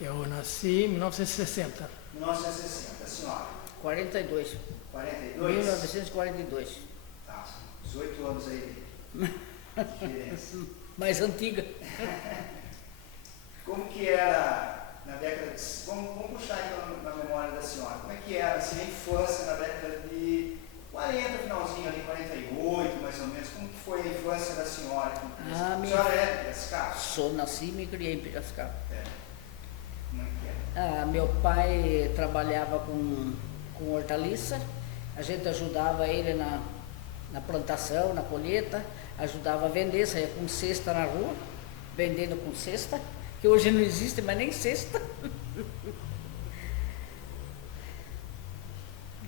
Eu nasci em 1960. 1960. A senhora? 42. 42? 1942. Tá, 18 anos aí de diferença. Mais antiga. Como que era na década de... Vamos puxar então na memória da senhora. Como é que era assim, a infância na década de 40, finalzinho ali, 48 mais ou menos? Como que foi a infância da senhora? A senhora é de Piracicaba? Nasci e me criei em Piracicaba. É. Como é que é? Meu pai trabalhava com hortaliça, a gente ajudava ele na plantação, na colheita, ajudava a vender, saía com cesta na rua, vendendo com cesta, que hoje não existe mais nem cesta.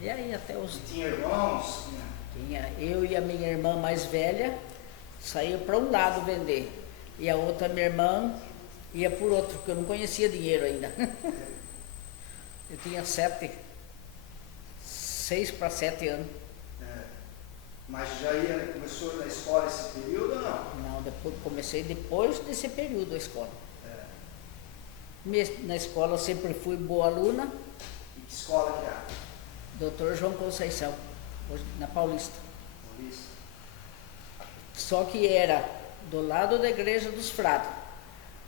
E aí até os... Tinha irmãos? Tinha. Eu e a minha irmã mais velha saía para um lado vender, e a outra, minha irmã, ia por outro, porque eu não conhecia dinheiro ainda. Eu tinha 6 para 7 anos. É. Mas já começou na escola esse período ou não? Não, comecei depois desse período a escola. É. Na escola eu sempre fui boa aluna. E que escola que era? Dr. João Conceição, hoje na Paulista. Paulista. Só que era do lado da Igreja dos Frades.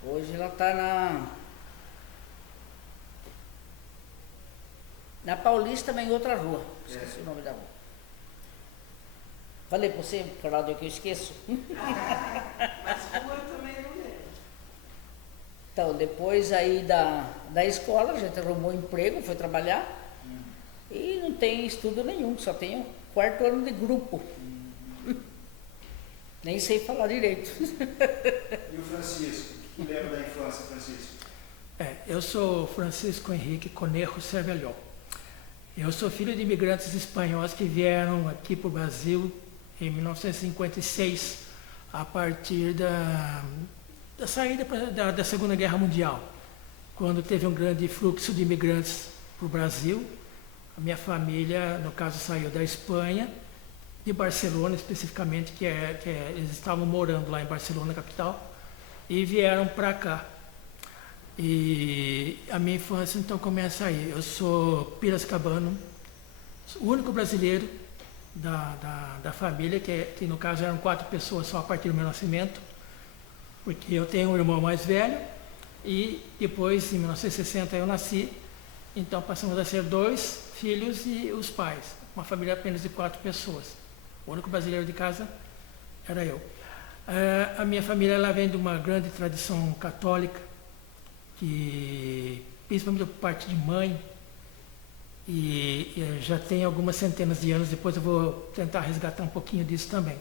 Hoje ela está na Paulista, mas em outra rua. Esqueci o nome da rua. Falei para você, Cláudio, que eu esqueço. Mas rua eu também não lembro. Então, depois aí da escola, a gente arrumou emprego, foi trabalhar. E não tem estudo nenhum, só tem o 4º ano de grupo. Nem sei falar direito. E o Francisco? O que lembra da infância, Francisco? Eu sou Francisco Henrique Conejo Cervelhol. Eu sou filho de imigrantes espanhóis que vieram aqui para o Brasil em 1956, a partir da saída da Segunda Guerra Mundial, quando teve um grande fluxo de imigrantes para o Brasil. A minha família, no caso, saiu da Espanha, de Barcelona especificamente, que eles estavam morando lá em Barcelona, capital, e vieram para cá. E a minha infância então começa aí. Eu sou piracicabano, o único brasileiro da família, que no caso eram 4 pessoas só a partir do meu nascimento, porque eu tenho um irmão mais velho e depois, em 1960, eu nasci, então passamos a ser 2 filhos e os pais, uma família apenas de 4 pessoas. O único brasileiro de casa era eu. A minha família ela vem de uma grande tradição católica, que principalmente por parte de mãe, e já tem algumas centenas de anos, depois eu vou tentar resgatar um pouquinho disso também.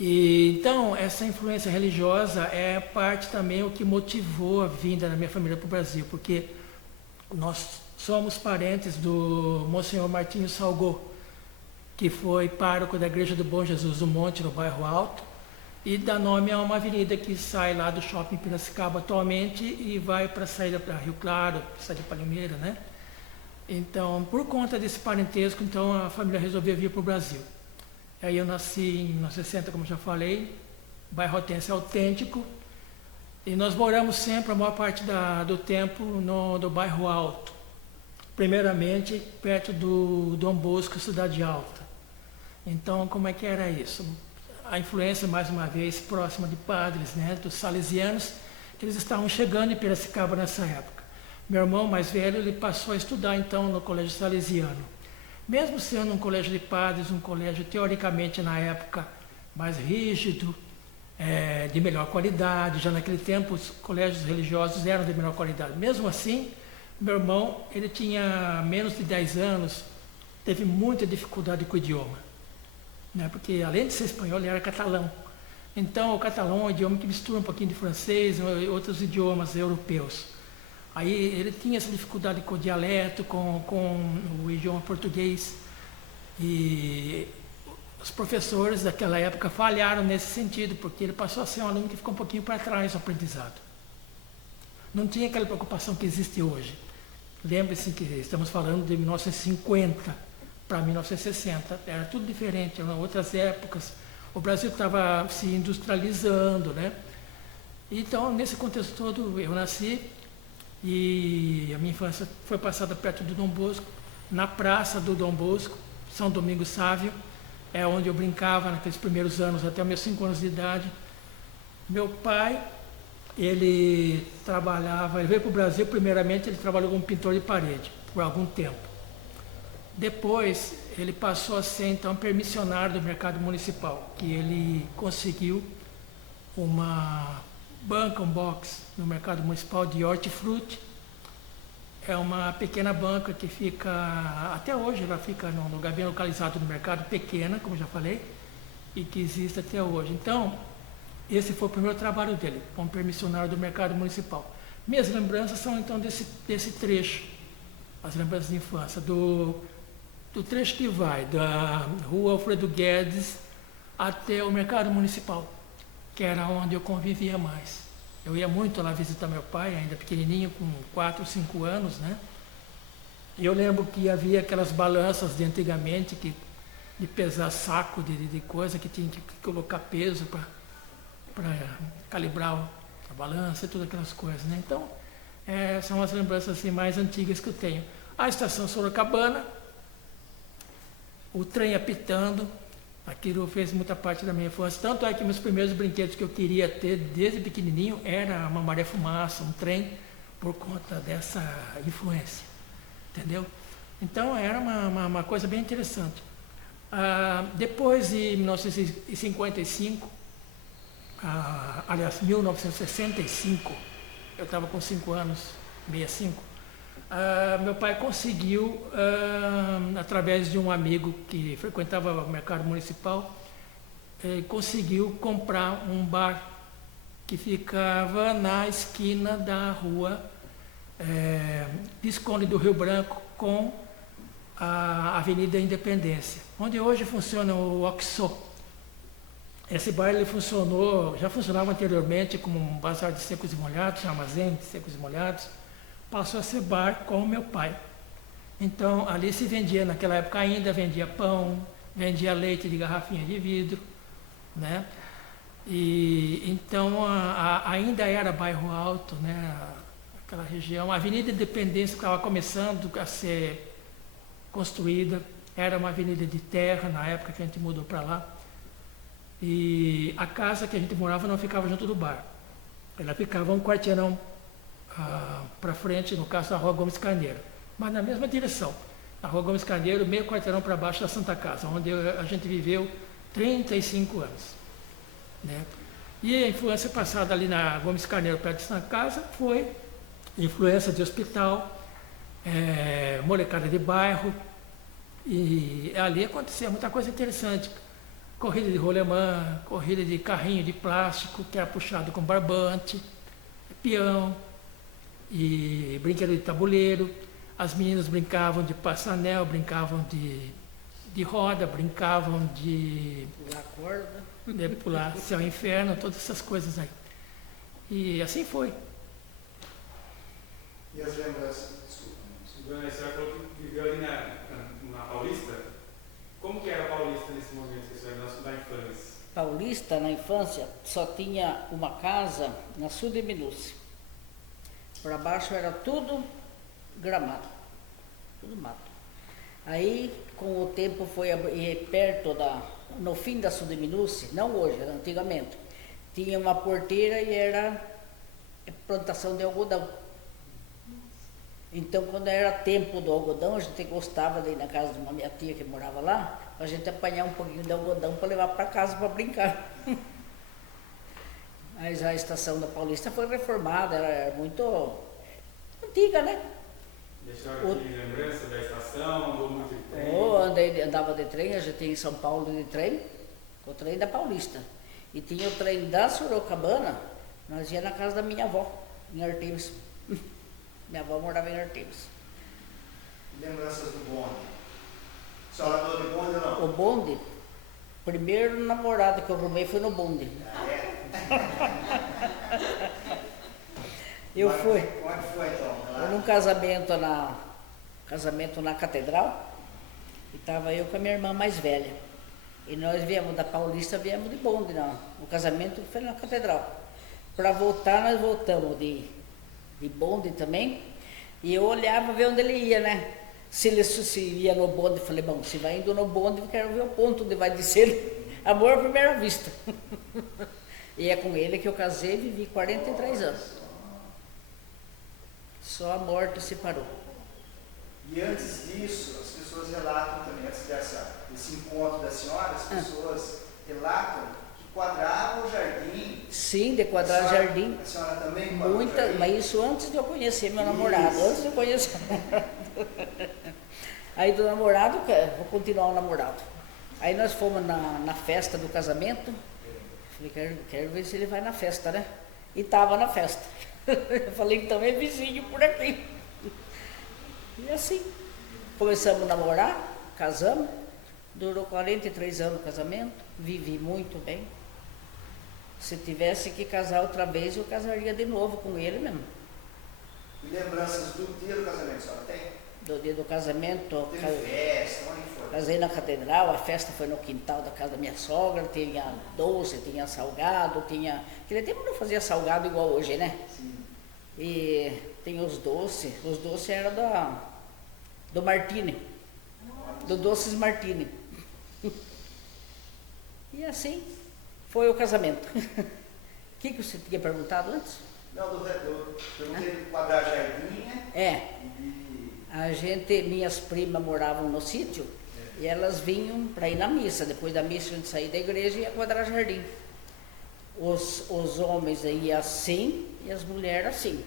E então essa influência religiosa é parte também o que motivou a vinda da minha família para o Brasil, porque nós somos parentes do Monsenhor Martinho Salgô, que foi pároco da Igreja do Bom Jesus do Monte, no bairro Alto, e dá nome a uma avenida que sai lá do shopping Piracicaba atualmente e vai para a saída para Rio Claro, saída para Limeira, né? Então, por conta desse parentesco, então a família resolveu vir para o Brasil. Aí eu nasci em 1960, como já falei, bairro Hortência Autêntico, e nós moramos sempre, a maior parte do tempo, no bairro Alto. Primeiramente, perto do Dom Bosco, Cidade Alta. Então, como é que era isso? A influência, mais uma vez, próxima de padres, né, dos salesianos, que eles estavam chegando em Piracicaba nessa época. Meu irmão mais velho, ele passou a estudar, então, no colégio salesiano. Mesmo sendo um colégio de padres, um colégio, teoricamente, na época, mais rígido, de melhor qualidade, já naquele tempo os colégios religiosos eram de melhor qualidade. Mesmo assim, meu irmão, ele tinha menos de 10 anos, teve muita dificuldade com o idioma, né? Porque além de ser espanhol, ele era catalão. Então, o catalão é um idioma que mistura um pouquinho de francês e outros idiomas europeus. Aí ele tinha essa dificuldade com o dialeto, com o idioma português. E os professores daquela época falharam nesse sentido, porque ele passou a ser um aluno que ficou um pouquinho para trás no aprendizado. Não tinha aquela preocupação que existe hoje. Lembre-se que estamos falando de 1950 para 1960, era tudo diferente, eram outras épocas. O Brasil estava se industrializando, né? Então, nesse contexto todo, eu nasci E a minha infância foi passada perto do Dom Bosco, na praça do Dom Bosco, São Domingos Sávio, é onde eu brincava naqueles primeiros anos, até os meus 5 anos de idade. Meu pai, ele veio para o Brasil, primeiramente ele trabalhou como pintor de parede, por algum tempo. Depois, ele passou a ser, então, permissionário do mercado municipal, que ele conseguiu uma banca, um box, no mercado municipal de hortifruti. É uma pequena banca que fica, até hoje, ela fica num lugar bem localizado no mercado, pequena, como já falei, e que existe até hoje. Então, esse foi o primeiro trabalho dele, como permissionário do mercado municipal. Minhas lembranças são, então, desse trecho, as lembranças de infância, do trecho que vai da Rua Alfredo Guedes até o mercado municipal, que era onde eu convivia mais. Eu ia muito lá visitar meu pai, ainda pequenininho, com 4, 5 anos, né? E eu lembro que havia aquelas balanças de antigamente, de pesar saco de coisa, que tinha que colocar peso para calibrar a balança e todas aquelas coisas, né? Então, são as lembranças assim, mais antigas que eu tenho. A estação Sorocabana, o trem apitando, aquilo fez muita parte da minha infância. Tanto é que meus primeiros brinquedos que eu queria ter desde pequenininho era uma maré-fumaça, um trem, por conta dessa influência, entendeu? Então era uma coisa bem interessante. Depois de 1955, aliás, 1965, eu estava com 5 anos, 65, meu pai conseguiu, através de um amigo que frequentava o mercado municipal, conseguiu comprar um bar que ficava na esquina da rua Visconde do Rio Branco com a Avenida Independência, onde hoje funciona o Oxxo. Esse bar ele já funcionava anteriormente como um bazar de secos e molhados, um armazém de secos e molhados. Passou a ser bar com o meu pai. Então, ali se vendia, naquela época ainda vendia pão, vendia leite de garrafinha de vidro, né? E então ainda era bairro alto, né? Aquela região. A Avenida Independência estava começando a ser construída, era uma avenida de terra na época que a gente mudou para lá. E a casa que a gente morava não ficava junto do bar. Ela ficava um quarteirão para frente, no caso da Rua Gomes Carneiro, mas na mesma direção. A Rua Gomes Carneiro, meio quarteirão para baixo da Santa Casa, onde a gente viveu 35 anos. Né? E a influência passada ali na Gomes Carneiro, perto da Santa Casa, foi influência de hospital, molecada de bairro, e ali acontecia muita coisa interessante. Corrida de rolemã, corrida de carrinho de plástico, que era puxado com barbante, peão, e brinquedo de tabuleiro. As meninas brincavam de passanel, brincavam de roda, brincavam de Pular corda. De pular céu e inferno, todas essas coisas aí. E assim foi. E as lembranças? Desculpa. Dona, a senhora falou que viveu ali na Paulista. Como que era a Paulista nesse momento que a senhora da infância? Paulista, na infância, só tinha uma casa na Sul de Minúcia. Para baixo era tudo gramado, tudo mato. Aí, com o tempo, foi perto no fim da Sul de Minúcia, não hoje, antigamente, tinha uma porteira e era plantação de algodão. Então, quando era tempo do algodão, a gente gostava de ir na casa de uma minha tia que morava lá, a gente apanhar um pouquinho de algodão para levar para casa para brincar. Mas a estação da Paulista foi reformada, era muito antiga, né? Deixou aqui lembrança da estação, andou muito de trem? Andava de trem, a gente ia em São Paulo de trem, o trem da Paulista. E tinha o trem da Sorocabana, nós ia na casa da minha avó, em Artemis. Minha avó morava em Artemis. Lembranças do bonde? A senhora andou de bonde ou não? O bonde, primeiro namorado que eu arrumei foi no bonde. Eu fui. Como é que foi então? Foi num casamento na catedral, e estava eu com a minha irmã mais velha. E nós viemos da Paulista, viemos de bonde, não. O casamento foi na catedral. Para voltar, nós voltamos de bonde também, e eu olhava ver onde ele ia, né? Se ele se ia no bonde, eu falei, bom, se vai indo no bonde, eu quero ver o ponto onde vai descer. Amor à primeira vista. E é com ele que eu casei e vivi 43 anos. Só a morte separou. E antes disso, as pessoas relatam também, antes desse encontro da senhora, as pessoas relatam que quadrava o jardim. Sim, de quadrar o jardim. A senhora também quadrava o Muita, jardim? mas isso antes de eu conhecer meu namorado. Isso. Antes de eu conhecer o namorado. Aí do namorado, vou continuar o namorado. Aí nós fomos na festa do casamento. Falei, quero ver se ele vai na festa, né? E tava na festa. Eu falei, então é vizinho por aqui. E assim, começamos a namorar, casamos. Durou 43 anos o casamento. Vivi muito bem. Se tivesse que casar outra vez, eu casaria de novo com ele mesmo. E lembranças do dia do casamento, a senhora tem? Do dia do casamento, Teve festa, onde foi? casei na catedral, a festa foi no quintal da casa da minha sogra, tinha doce, tinha salgado, tinha... Aquele tempo não fazia salgado igual hoje, né? Sim. E tem os doces eram do Martini, do Doces Martini. E assim foi o casamento. O que você tinha perguntado antes? Não, eu perguntei de quadrar jardim, né? É, E minhas primas moravam no sítio e elas vinham para ir na missa. Depois da missa, a gente saía da igreja e ia quadrar jardim. Os homens iam assim e as mulheres assim.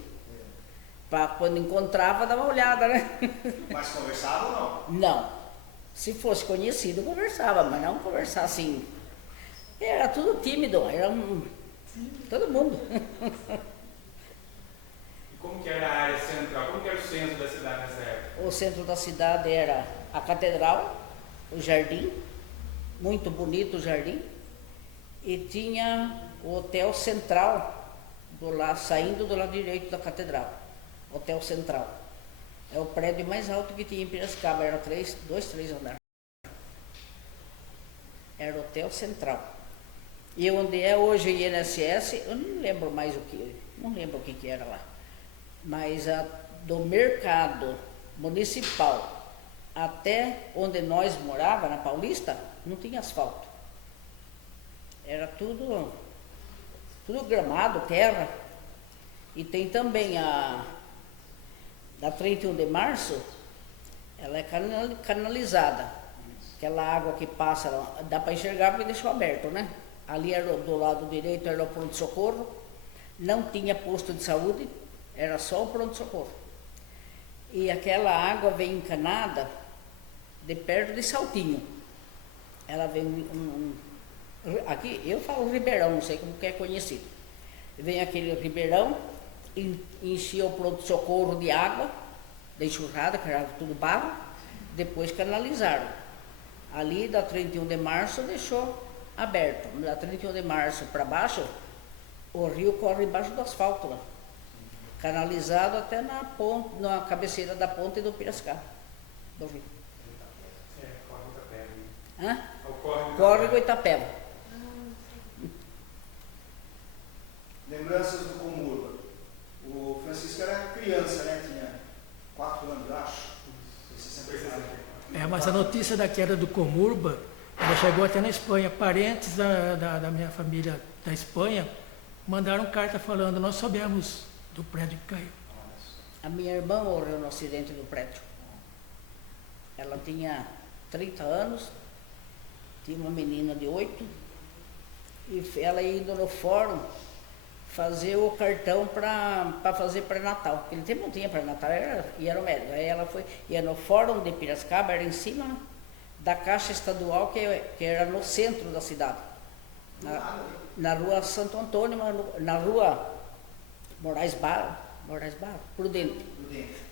Para quando encontrava, dar uma olhada, né? mas conversavam ou não? Não. Se fosse conhecido, conversava, mas não conversar assim. Era tudo tímido, todo mundo. E como que era a área central? Como que era o centro da cidade nessa época? O centro da cidade era a catedral, o jardim, muito bonito o jardim, e tinha o Hotel Central, saindo do lado direito da catedral, Hotel Central. É o prédio mais alto que tinha em Piracicaba, era 3 andares. Era o Hotel Central. E onde é hoje o INSS, eu não lembro mais não lembro o que era lá. Mas do mercado municipal até onde nós morávamos, na Paulista, não tinha asfalto. Era tudo gramado, terra. E tem também da 31 de março, ela é canalizada. Aquela água que passa, dá para enxergar porque deixou aberto, né? Ali era do lado direito era o pronto-socorro, não tinha posto de saúde, era só o pronto-socorro. E aquela água vem encanada de perto de Saltinho. Ela vem aqui, eu falo ribeirão, não sei como que é conhecido. Vem aquele ribeirão, enchia o pronto-socorro de água, da enxurrada, que era tudo barro, depois canalizaram. Ali da 31 de março deixou aberto. Da 31 de março para baixo, o rio corre embaixo do asfalto lá. Canalizado até na cabeceira da ponte do Piracicaba, do rio. Corre o Itapeva. Hã? Corre o Itapeva. Lembranças do Comurba. O Francisco era criança, né? Tinha 4 anos, eu acho. Foi 64. Mas a notícia da queda do Comurba, ela chegou até na Espanha. Parentes da minha família da Espanha mandaram carta falando, nós soubemos do prédio que caiu. A minha irmã morreu no acidente do prédio. Ela tinha 30 anos, tinha uma menina de 8, e ela ia indo no fórum fazer o cartão para fazer pré-natal. Naquele tempo não tinha pré-natal, ia no médico. Aí ela ia no fórum de Piracicaba, era em cima da Caixa Estadual, que era no centro da cidade. Na rua Santo Antônio, na rua Moraes Barro, Prudente.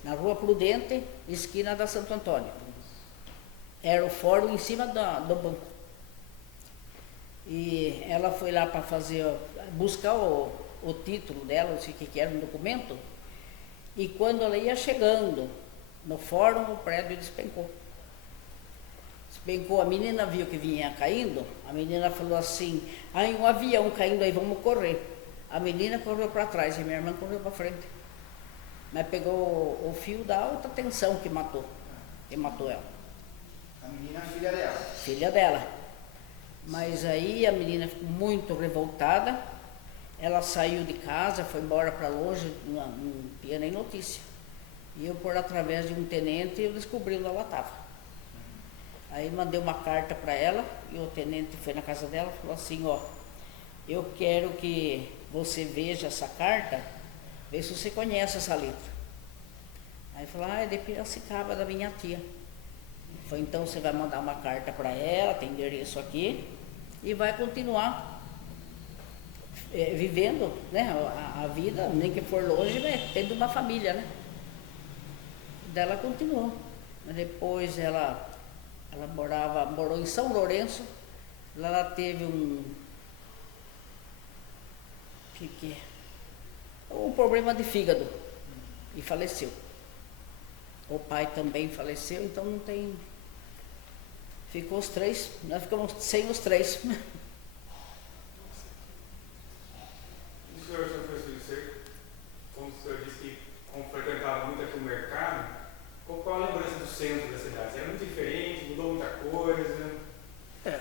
Na rua Prudente, esquina da Santo Antônio. Era o fórum em cima do banco. E ela foi lá para buscar o título dela, não sei o que era, um documento. E quando ela ia chegando no fórum, o prédio despencou. Despencou, a menina viu que vinha caindo, a menina falou assim, um avião caindo aí, vamos correr. A menina correu para trás e minha irmã correu para frente. Mas pegou o fio da alta tensão que matou ela. A menina é filha dela. Filha dela. Mas aí a menina ficou muito revoltada, ela saiu de casa, foi embora para longe, não tinha nem notícia. E eu, por através de um tenente, eu descobri onde ela estava. Aí mandei uma carta para ela, e o tenente foi na casa dela e falou assim, ó, eu quero que você veja essa carta, vê se você conhece essa letra. Aí falou, é de Piracicaba, da minha tia. Foi, então você vai mandar uma carta para ela, tem endereço aqui, e vai continuar vivendo, né, a vida, nem que for longe, né, tendo uma família, né. Daí ela continuou. Depois ela morou em São Lourenço, lá ela teve um problema de fígado e faleceu. O pai também faleceu, então não tem. Ficou os três, nós ficamos sem os três. O senhor professor, como o senhor disse que frequentava muito aqui o mercado, qual a lembrança do centro da cidade? Era muito diferente, mudou muita coisa?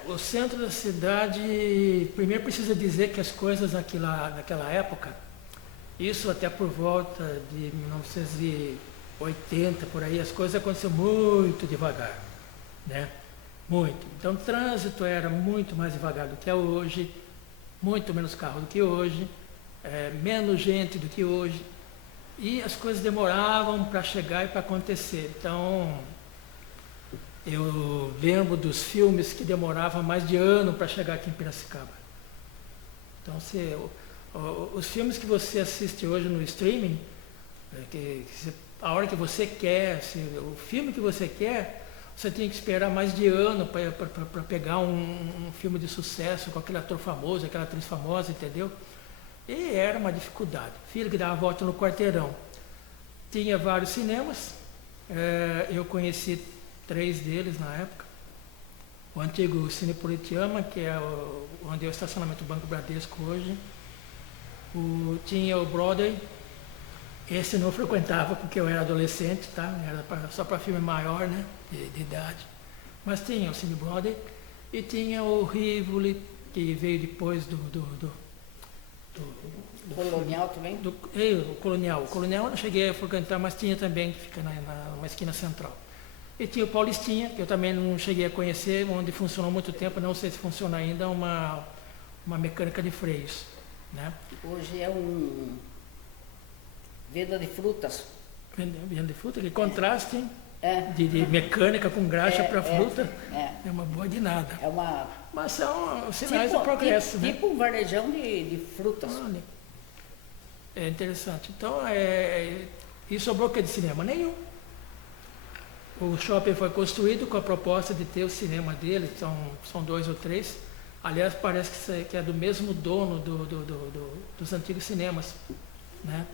O centro da cidade, primeiro precisa dizer que as coisas naquela época, isso até por volta de 1980, por aí, as coisas aconteceram muito devagar, né? Muito. Então o trânsito era muito mais devagar do que é hoje, muito menos carro do que hoje, menos gente do que hoje, e as coisas demoravam para chegar e para acontecer. Então, eu lembro dos filmes que demoravam mais de ano para chegar aqui em Piracicaba. Então, os filmes que você assiste hoje no streaming, a hora que você quer, o filme que você quer, você tem que esperar mais de ano para pegar um filme de sucesso com aquele ator famoso, aquela atriz famosa, entendeu? E era uma dificuldade. Filho que dava a volta no quarteirão. Tinha vários cinemas, eu conheci 3 deles na época. O antigo Cine Politeama, que é onde é o estacionamento do Banco Bradesco hoje. Tinha o Broadway. Esse eu não frequentava porque eu era adolescente, tá? Era só para filme maior, né? De idade. Mas tinha o Cine Broadway e tinha o Rivoli, que veio depois do Colonial também? O Colonial. O Colonial eu não cheguei a frequentar, mas tinha também, que fica numa esquina central. E tinha o Paulistinha, que eu também não cheguei a conhecer, onde funcionou há muito tempo, não sei se funciona ainda, uma mecânica de freios, né? Hoje é venda de frutas. Venda de fruta, que contraste, hein? De mecânica com graxa para fruta, é uma boa de nada. Mas são sinais do progresso, né? Tipo um varejão de frutas. Olha, é interessante. Então, e sobrou o que de cinema? Nenhum. O shopping foi construído com a proposta de ter o cinema dele, são 2 ou 3. Aliás, parece que é do mesmo dono dos antigos cinemas, né?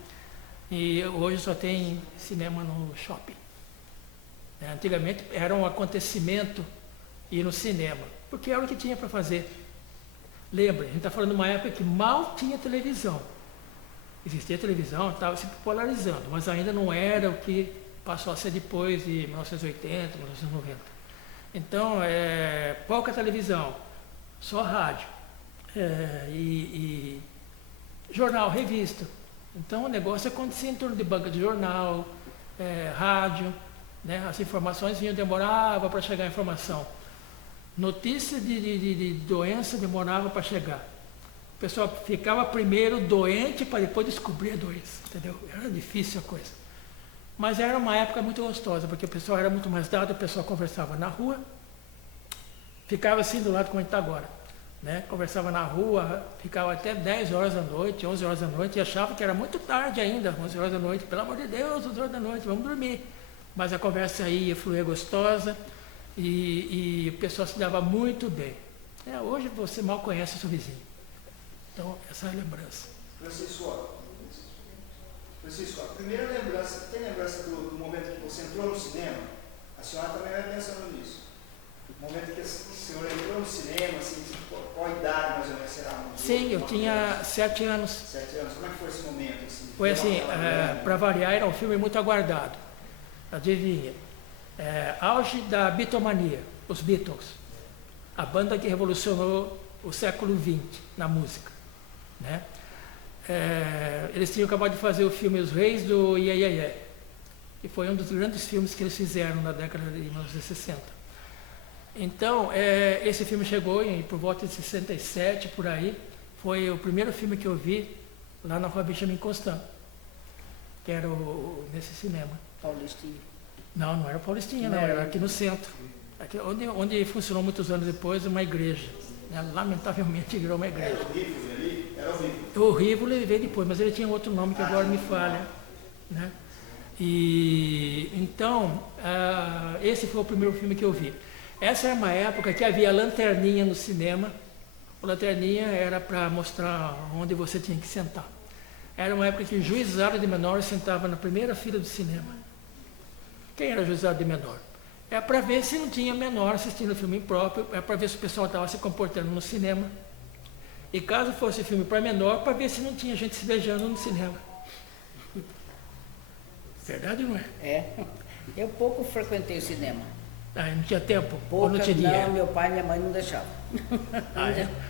E hoje só tem cinema no shopping. Antigamente era um acontecimento ir no cinema, porque era o que tinha para fazer. Lembra, a gente está falando de uma época que mal tinha televisão. Existia televisão, estava se popularizando, mas ainda não era o que passou a ser depois de 1980, 1990. Então, pouca televisão, só rádio e jornal, revista. Então, o negócio acontecia em torno de banca de jornal, rádio, né? As informações demorava para chegar a informação. Notícia de doença demorava para chegar. O pessoal ficava primeiro doente para depois descobrir a doença, entendeu? Era difícil a coisa. Mas era uma época muito gostosa, porque o pessoal era muito mais dado, o pessoal conversava na rua, ficava assim do lado como a gente está agora, né? Conversava na rua, ficava até 10 horas da noite, 11 horas da noite, e achava que era muito tarde ainda, 11 horas da noite, pelo amor de Deus, 11 horas da noite, vamos dormir. Mas a conversa aí ia fluir gostosa e o pessoal se dava muito bem. Hoje você mal conhece o seu vizinho. Então, essa é a lembrança. Francisco, a primeira lembrança, tem lembrança do momento que você entrou no cinema? A senhora também vai pensando nisso. O momento que o senhor entrou no cinema, assim, qual idade mais ou menos será? Sim, eu tinha 7 anos. 7 anos. Como é que foi esse momento? Assim? Foi assim, para variar, era um filme muito aguardado. Adivinha? Auge da Beatlemania, os Beatles. A banda que revolucionou o século XX na música. Né? Eles tinham acabado de fazer o filme Os Reis do Iê, Iê, Iê, que foi um dos grandes filmes que eles fizeram na década de 1960. Então, esse filme chegou por volta de 67, por aí. Foi o primeiro filme que eu vi lá na Rua Benjamin Constant, que era nesse cinema. Paulistinha. Não era Paulistinha, não, era aqui no centro. Aqui, onde funcionou muitos anos depois uma igreja. Né? Lamentavelmente virou uma igreja. Era o Rivoli ali? Era o Rivoli. O Rivoli veio depois, mas ele tinha outro nome que agora me falha. Né? E então, esse foi o primeiro filme que eu vi. Essa era uma época que havia lanterninha no cinema. A lanterninha era para mostrar onde você tinha que sentar. Era uma época que o juizado de menor sentava na primeira fila do cinema. Quem era juizado de menor? É para ver se não tinha menor assistindo o filme próprio, é para ver se o pessoal estava se comportando no cinema. E caso fosse filme para menor, para ver se não tinha gente se beijando no cinema. Verdade ou não é? Eu pouco frequentei o cinema. Não tinha tempo? Pouca, ou não tinha dinheiro? não, meu pai e minha mãe não deixavam.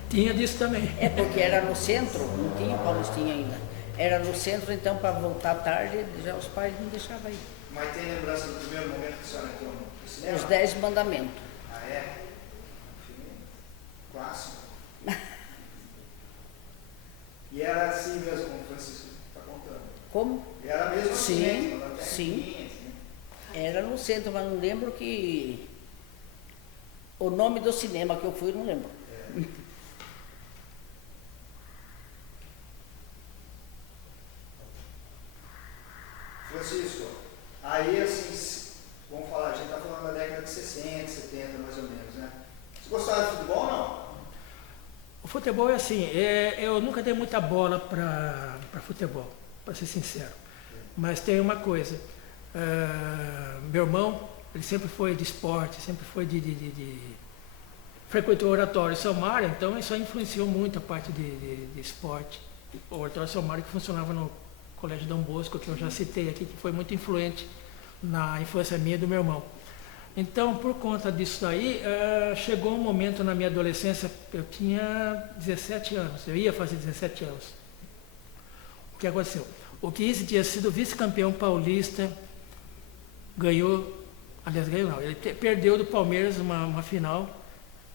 Tinha disso também. Porque era no centro, não tinha Paulistinha ainda. Era no centro, então, para voltar tarde, já os pais não deixavam ir. Mas tem lembrança do primeiro momento que a senhora entrou no cinema? Os 10 mandamentos. Ah, é? Filme clássico. E era assim mesmo, como o Francisco está contando. Como? E era mesmo Sim, assim, sim. Era no centro, mas não lembro que... O nome do cinema que eu fui, não lembro. Francisco, aí assim, vamos falar, a gente está falando da década de 60, 70 mais ou menos, né? Você gostava de futebol ou não? O futebol é assim, eu nunca dei muita bola para futebol, para ser sincero. Mas tem uma coisa, meu irmão, ele sempre foi de esporte, sempre foi frequentou o Oratório São Mário, então isso influenciou muito a parte de esporte. O Oratório São Mário que funcionava no Colégio Dom Bosco, que eu já citei aqui, que foi muito influente na infância minha e do meu irmão. Então, por conta disso daí, chegou um momento na minha adolescência, eu tinha 17 anos, eu ia fazer 17 anos. O que aconteceu? O 15 tinha sido vice-campeão paulista, ele perdeu do Palmeiras uma final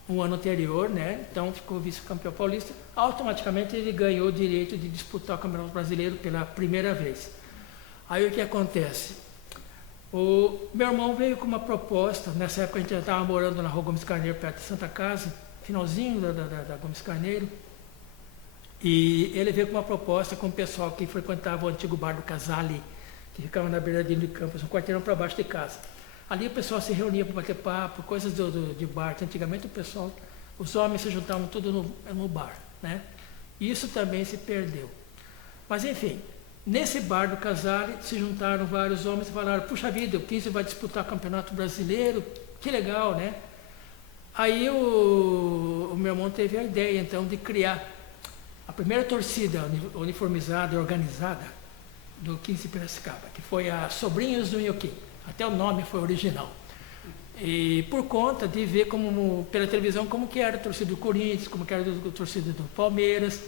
um ano anterior, né? Então ficou vice-campeão paulista. Automaticamente ele ganhou o direito de disputar o Campeonato Brasileiro pela primeira vez. Aí o que acontece? O meu irmão veio com uma proposta, nessa época a gente já estava morando na Rua Gomes Carneiro, perto de Santa Casa, finalzinho da Gomes Carneiro, e ele veio com uma proposta com o pessoal que frequentava o antigo bar do Casale, que ficava na beiradinha de Campos, um quarteirão para baixo de casa. Ali o pessoal se reunia para bater papo, coisas de bar, que antigamente os homens se juntavam todos no bar, né? Isso também se perdeu. Mas enfim, nesse bar do Casale se juntaram vários homens e falaram, puxa vida, o 15 vai disputar o Campeonato Brasileiro, que legal, né? Aí o meu irmão teve a ideia então de criar a primeira torcida uniformizada e organizada do 15 Piracicaba, que foi a Sobrinhos do Inhoquim. Até o nome foi original. E por conta de ver pela televisão como que era a torcida do Corinthians, como que era a torcida do Palmeiras.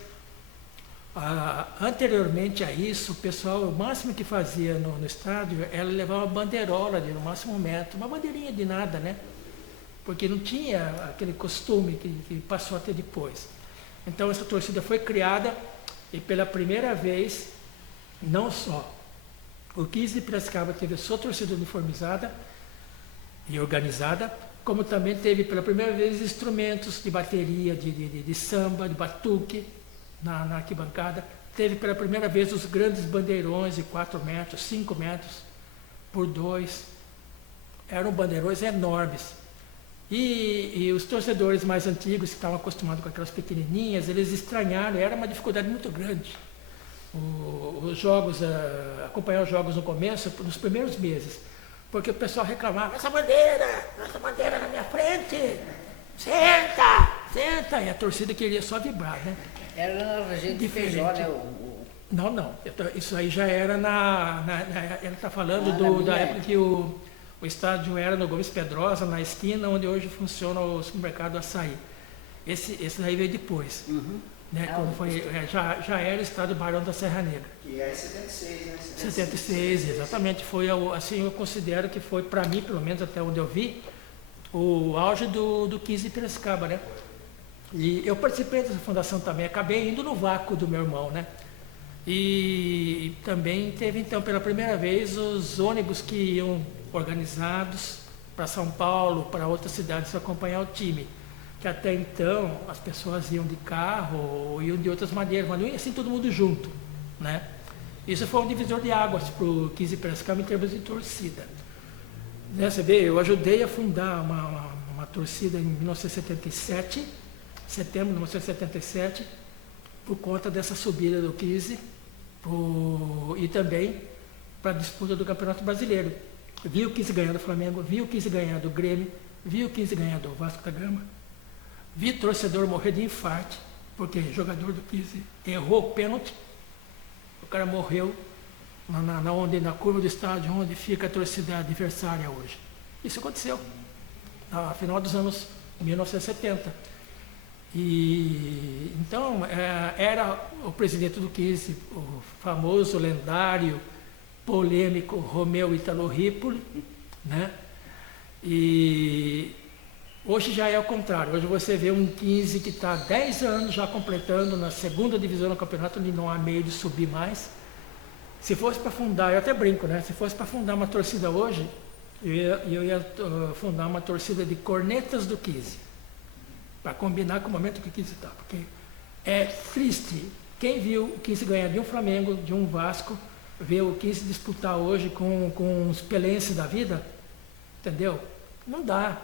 Anteriormente a isso, o pessoal, o máximo que fazia no estádio era levar uma bandeirola no máximo 1 metro, uma bandeirinha de nada, né? Porque não tinha aquele costume que passou até depois. Então essa torcida foi criada e pela primeira vez, não só o 15 de Piracicaba teve a sua torcida uniformizada e organizada, como também teve pela primeira vez instrumentos de bateria, de samba, de batuque na arquibancada. Teve pela primeira vez os grandes bandeirões de 4 metros, 5 metros por 2. Eram bandeirões enormes. E os torcedores mais antigos, que estavam acostumados com aquelas pequenininhas, eles estranharam, era uma dificuldade muito grande. Acompanhar os jogos no começo, nos primeiros meses, porque o pessoal reclamava, essa bandeira na minha frente, senta, senta, e a torcida queria só vibrar, né? Era na região de Feijó, né? Não, isso aí já era ele está falando da época que o estádio era no Gomes Pedrosa, na esquina onde hoje funciona o supermercado Açaí. Esse aí veio depois. Né, como foi, já era o estádio Barão da Serra Negra. Que é 76, né? 76, exatamente. Foi, assim, eu considero que foi, para mim, pelo menos até onde eu vi, o auge do 15 de Piracicaba, né? E eu participei dessa fundação também, acabei indo no vácuo do meu irmão, né? E também teve, então, pela primeira vez, os ônibus que iam organizados para São Paulo, para outras cidades acompanhar o time. Que até então as pessoas iam de carro ou iam de outras maneiras, mas não ia assim todo mundo junto, né? Isso foi um divisor de águas para o 15 de Piracicaba em termos de torcida. Né, você vê, eu ajudei a fundar uma torcida em 1977, setembro de 1977, por conta dessa subida do 15 e também para a disputa do Campeonato Brasileiro. Vi o 15 ganhando do Flamengo, vi o 15 ganhando do Grêmio, vi o 15 ganhando do Vasco da Gama. Vi torcedor morrer de infarto, porque jogador do 15 errou o pênalti, o cara morreu na curva do estádio onde fica a torcida adversária hoje. Isso aconteceu no final dos anos 1970. E então era o presidente do 15, o famoso, lendário, polêmico Romeu Italo Ripoli, né? E hoje já é o contrário, hoje você vê um 15 que está há 10 anos já completando na segunda divisão do campeonato, onde não há meio de subir mais. Se fosse para fundar, eu até brinco, né? Se fosse para fundar uma torcida hoje, eu ia fundar uma torcida de cornetas do 15, para combinar com o momento que o 15 está, porque é triste. Quem viu o 15 ganhar de um Flamengo, de um Vasco, ver o 15 disputar hoje com os pelenses da vida, entendeu? Não dá.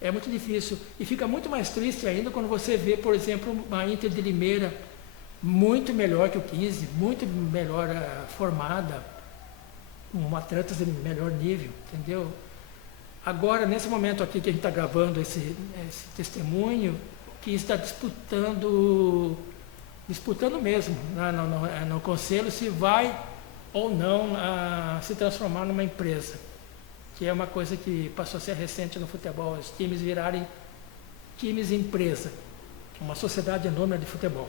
É muito difícil. E fica muito mais triste ainda quando você vê, por exemplo, uma Inter de Limeira muito melhor que o 15, muito melhor formada, com atletas de melhor nível, entendeu? Agora, nesse momento aqui que a gente está gravando esse testemunho, o 15 está disputando mesmo no conselho se vai ou não se transformar numa empresa, que é uma coisa que passou a ser recente no futebol, os times virarem times empresa, uma sociedade anônima de futebol.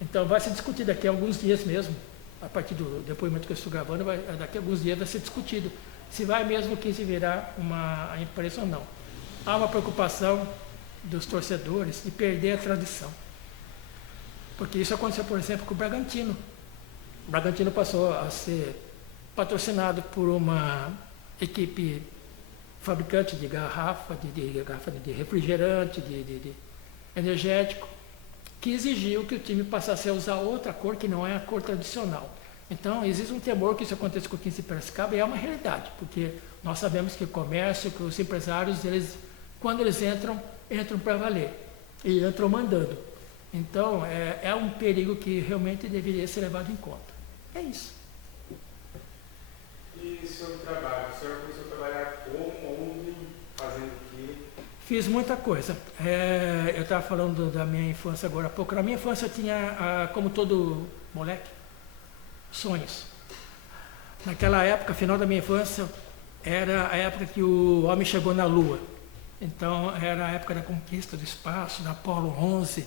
Então vai ser discutido daqui a alguns dias mesmo, a partir do depoimento que eu estou gravando, daqui a alguns dias vai ser discutido se vai mesmo o 15 virar uma empresa ou não. Há uma preocupação dos torcedores de perder a tradição. Porque isso aconteceu, por exemplo, com o Bragantino. O Bragantino passou a ser patrocinado por uma equipe fabricante de garrafa, de refrigerante, de energético, que exigiu que o time passasse a usar outra cor que não é a cor tradicional. Então, existe um temor que isso aconteça com o 15 de Piracicaba, e é uma realidade, porque nós sabemos que o comércio, que os empresários, quando eles entram para valer, e entram mandando. Então, é um perigo que realmente deveria ser levado em conta. É isso. E seu trabalho? O senhor começou a trabalhar como, onde, fazendo o quê? Fiz muita coisa. Eu estava falando da minha infância agora há pouco. Na minha infância eu tinha, como todo moleque, sonhos. Naquela época, final da minha infância, era a época que o homem chegou na Lua. Então, era a época da conquista do espaço, da Apollo 11.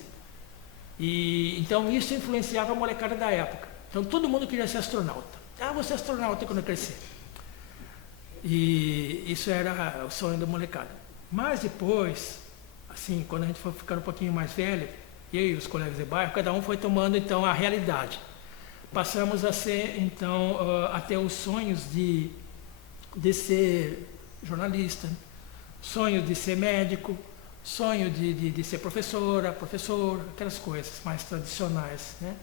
E, então, isso influenciava a molecada da época. Então, todo mundo queria ser astronauta. Vou ser astronauta quando eu crescer. E isso era o sonho da molecada. Mas depois, assim, quando a gente foi ficando um pouquinho mais velho, eu e os colegas de bairro, cada um foi tomando, então, a realidade. Passamos a ser, então, a ter os sonhos de ser jornalista, sonho de ser médico, sonho de ser professor, aquelas coisas mais tradicionais, né?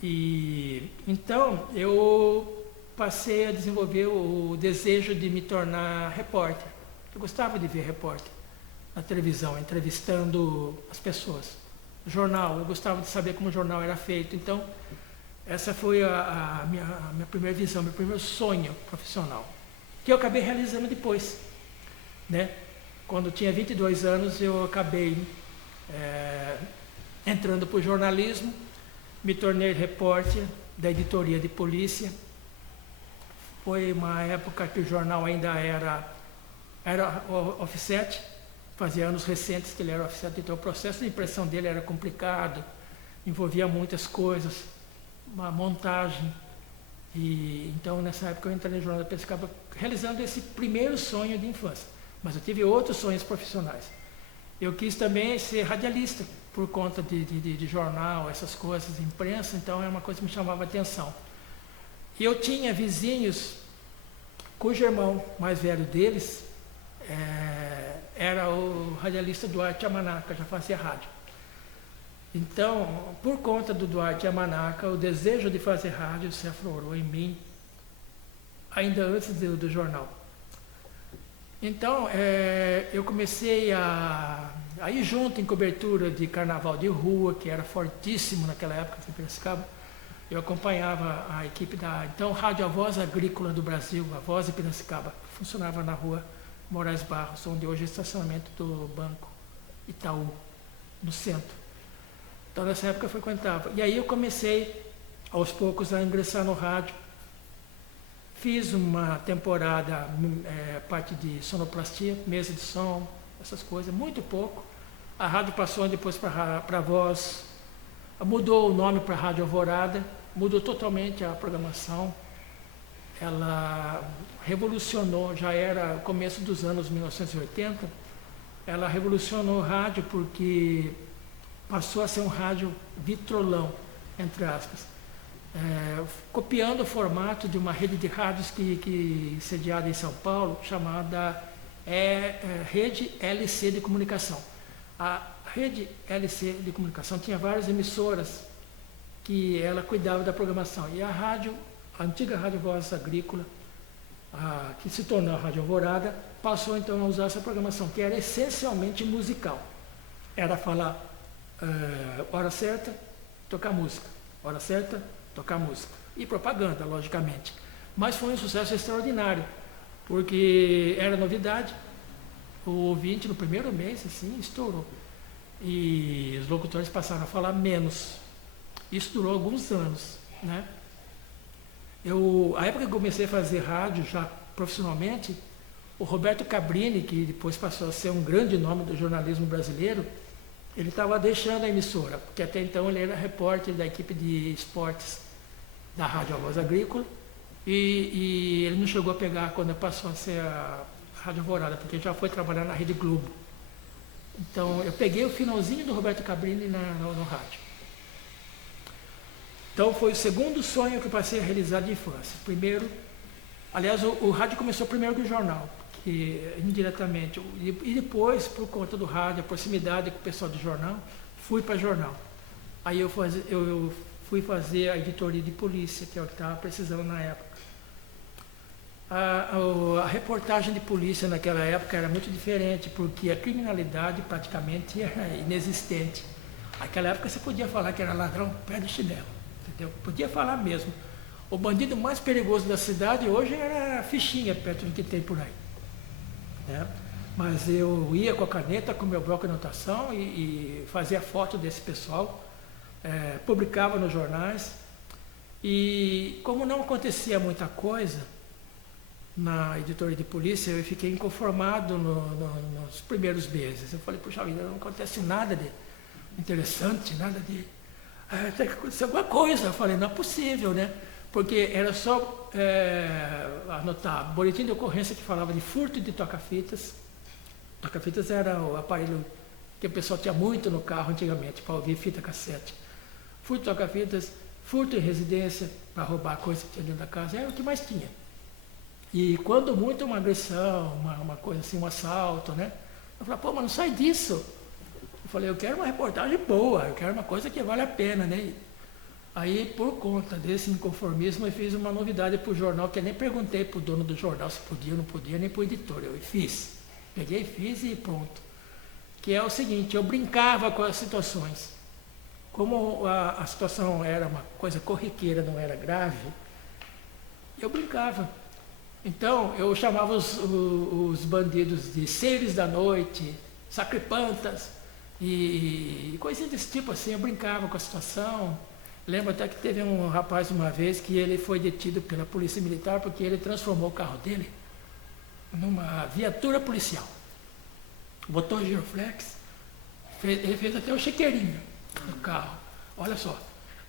E então eu passei a desenvolver o desejo de me tornar repórter. Eu gostava de ver repórter na televisão, entrevistando as pessoas. Jornal, eu gostava de saber como o jornal era feito. Então, essa foi a minha primeira visão, meu primeiro sonho profissional. que eu acabei realizando depois, né? Quando eu tinha 22 anos, eu acabei entrando para o jornalismo, me tornei repórter da editoria de polícia. Foi uma época que o jornal ainda era offset, fazia anos recentes que ele era offset, então o processo de impressão dele era complicado, envolvia muitas coisas, uma montagem. E então nessa época eu entrei no Jornal da Piracicaba realizando esse primeiro sonho de infância, mas eu tive outros sonhos profissionais. Eu quis também ser radialista por conta de jornal, essas coisas, imprensa, então é uma coisa que me chamava a atenção. E eu tinha vizinhos cujo irmão mais velho deles era o radialista Duarte Yamanaka, já fazia rádio. Então, por conta do Duarte Yamanaka, o desejo de fazer rádio se aflorou em mim, ainda antes do jornal. Então, eu comecei a ir junto em cobertura de carnaval de rua, que era fortíssimo naquela época em Piracicaba. Eu acompanhava a equipe da então Rádio A Voz Agrícola do Brasil, A Voz de Piracicaba, que funcionava na rua Moraes Barros, onde hoje é o estacionamento do Banco Itaú, no centro. Então, nessa época eu frequentava. E aí eu comecei, aos poucos, a ingressar no rádio. Fiz uma temporada, parte de sonoplastia, mesa de som, essas coisas, muito pouco. A rádio passou depois para a Voz, mudou o nome para a Rádio Alvorada, mudou totalmente a programação. Ela revolucionou, já era o começo dos anos 1980, ela revolucionou o rádio porque passou a ser um rádio vitrolão, entre aspas, copiando o formato de uma rede de rádios que sediada em São Paulo, chamada Rede LC de Comunicação. A Rede LC de Comunicação tinha várias emissoras que ela cuidava da programação. E a rádio, a antiga Rádio Voz Agrícola, que se tornou a Rádio Alvorada, passou então a usar essa programação, que era essencialmente musical. Era falar hora certa, tocar música. Hora certa, tocar música. E propaganda, logicamente. Mas foi um sucesso extraordinário, porque era novidade. O ouvinte, no primeiro mês, assim, estourou. E os locutores passaram a falar menos. Isso durou alguns anos, né? A época que eu comecei a fazer rádio, já profissionalmente, o Roberto Cabrini, que depois passou a ser um grande nome do jornalismo brasileiro, ele estava deixando a emissora, porque até então ele era repórter da equipe de esportes da Rádio A Voz Agrícola, e ele não chegou a pegar quando passou a ser a Rádio Alvorada, porque ele já foi trabalhar na Rede Globo. Então, eu peguei o finalzinho do Roberto Cabrini no rádio. Então, foi o segundo sonho que eu passei a realizar de infância. Primeiro, aliás, o rádio começou primeiro que o jornal, que indiretamente. E depois, por conta do rádio, a proximidade com o pessoal do jornal, fui para jornal. Aí eu fui fazer a editoria de polícia, que é o que estava precisando na época. A reportagem de polícia naquela época era muito diferente, porque a criminalidade praticamente era inexistente. Naquela época você podia falar que era ladrão pé de chinelo, entendeu? Podia falar mesmo. O bandido mais perigoso da cidade hoje era a fichinha perto do que tem por aí, né? Mas eu ia com a caneta, com o meu bloco de anotação e fazia foto desse pessoal, publicava nos jornais. E como não acontecia muita coisa na editoria de polícia, eu fiquei inconformado nos primeiros meses. Eu falei, puxa vida, não acontece nada de interessante, nada de... tem que acontecer alguma coisa. Eu falei, não é possível, né? Porque era só anotar boletim de ocorrência que falava de furto de toca-fitas. Toca-fitas era o aparelho que o pessoal tinha muito no carro antigamente, para ouvir fita cassete. Furto de toca-fitas, furto em residência, para roubar coisa que tinha dentro da casa, era o que mais tinha. E quando muito uma agressão, uma coisa assim, um assalto, né? Eu falei, pô, mas não sai disso. Eu falei, eu quero uma reportagem boa, eu quero uma coisa que vale a pena, né? Aí, por conta desse inconformismo, eu fiz uma novidade para o jornal, que eu nem perguntei para o dono do jornal se podia ou não podia, nem para o editor. Eu fiz. Peguei, fiz e pronto. Que é o seguinte, eu brincava com as situações. Como a situação era uma coisa corriqueira, não era grave, eu brincava. Então, eu chamava os bandidos de seres da noite, sacripantas, e coisinhas desse tipo assim, eu brincava com a situação. Lembro até que teve um rapaz uma vez que ele foi detido pela polícia militar porque ele transformou o carro dele numa viatura policial. Botou giroflex, ele fez até o chiqueirinho no carro, olha só.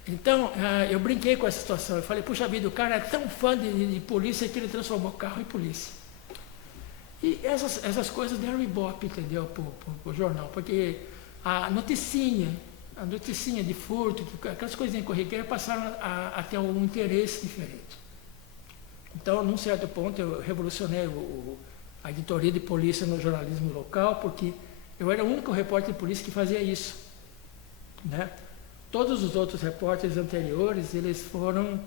Então, eu brinquei com essa situação, eu falei, puxa vida, o cara é tão fã de polícia que ele transformou o carro em polícia. E essas coisas deram ibope, entendeu, pro jornal, porque a noticinha de furto, aquelas coisinhas corriqueiras passaram a ter um interesse diferente. Então, num certo ponto, eu revolucionei a editoria de polícia no jornalismo local, porque eu era o único repórter de polícia que fazia isso, né? Todos os outros repórteres anteriores, eles foram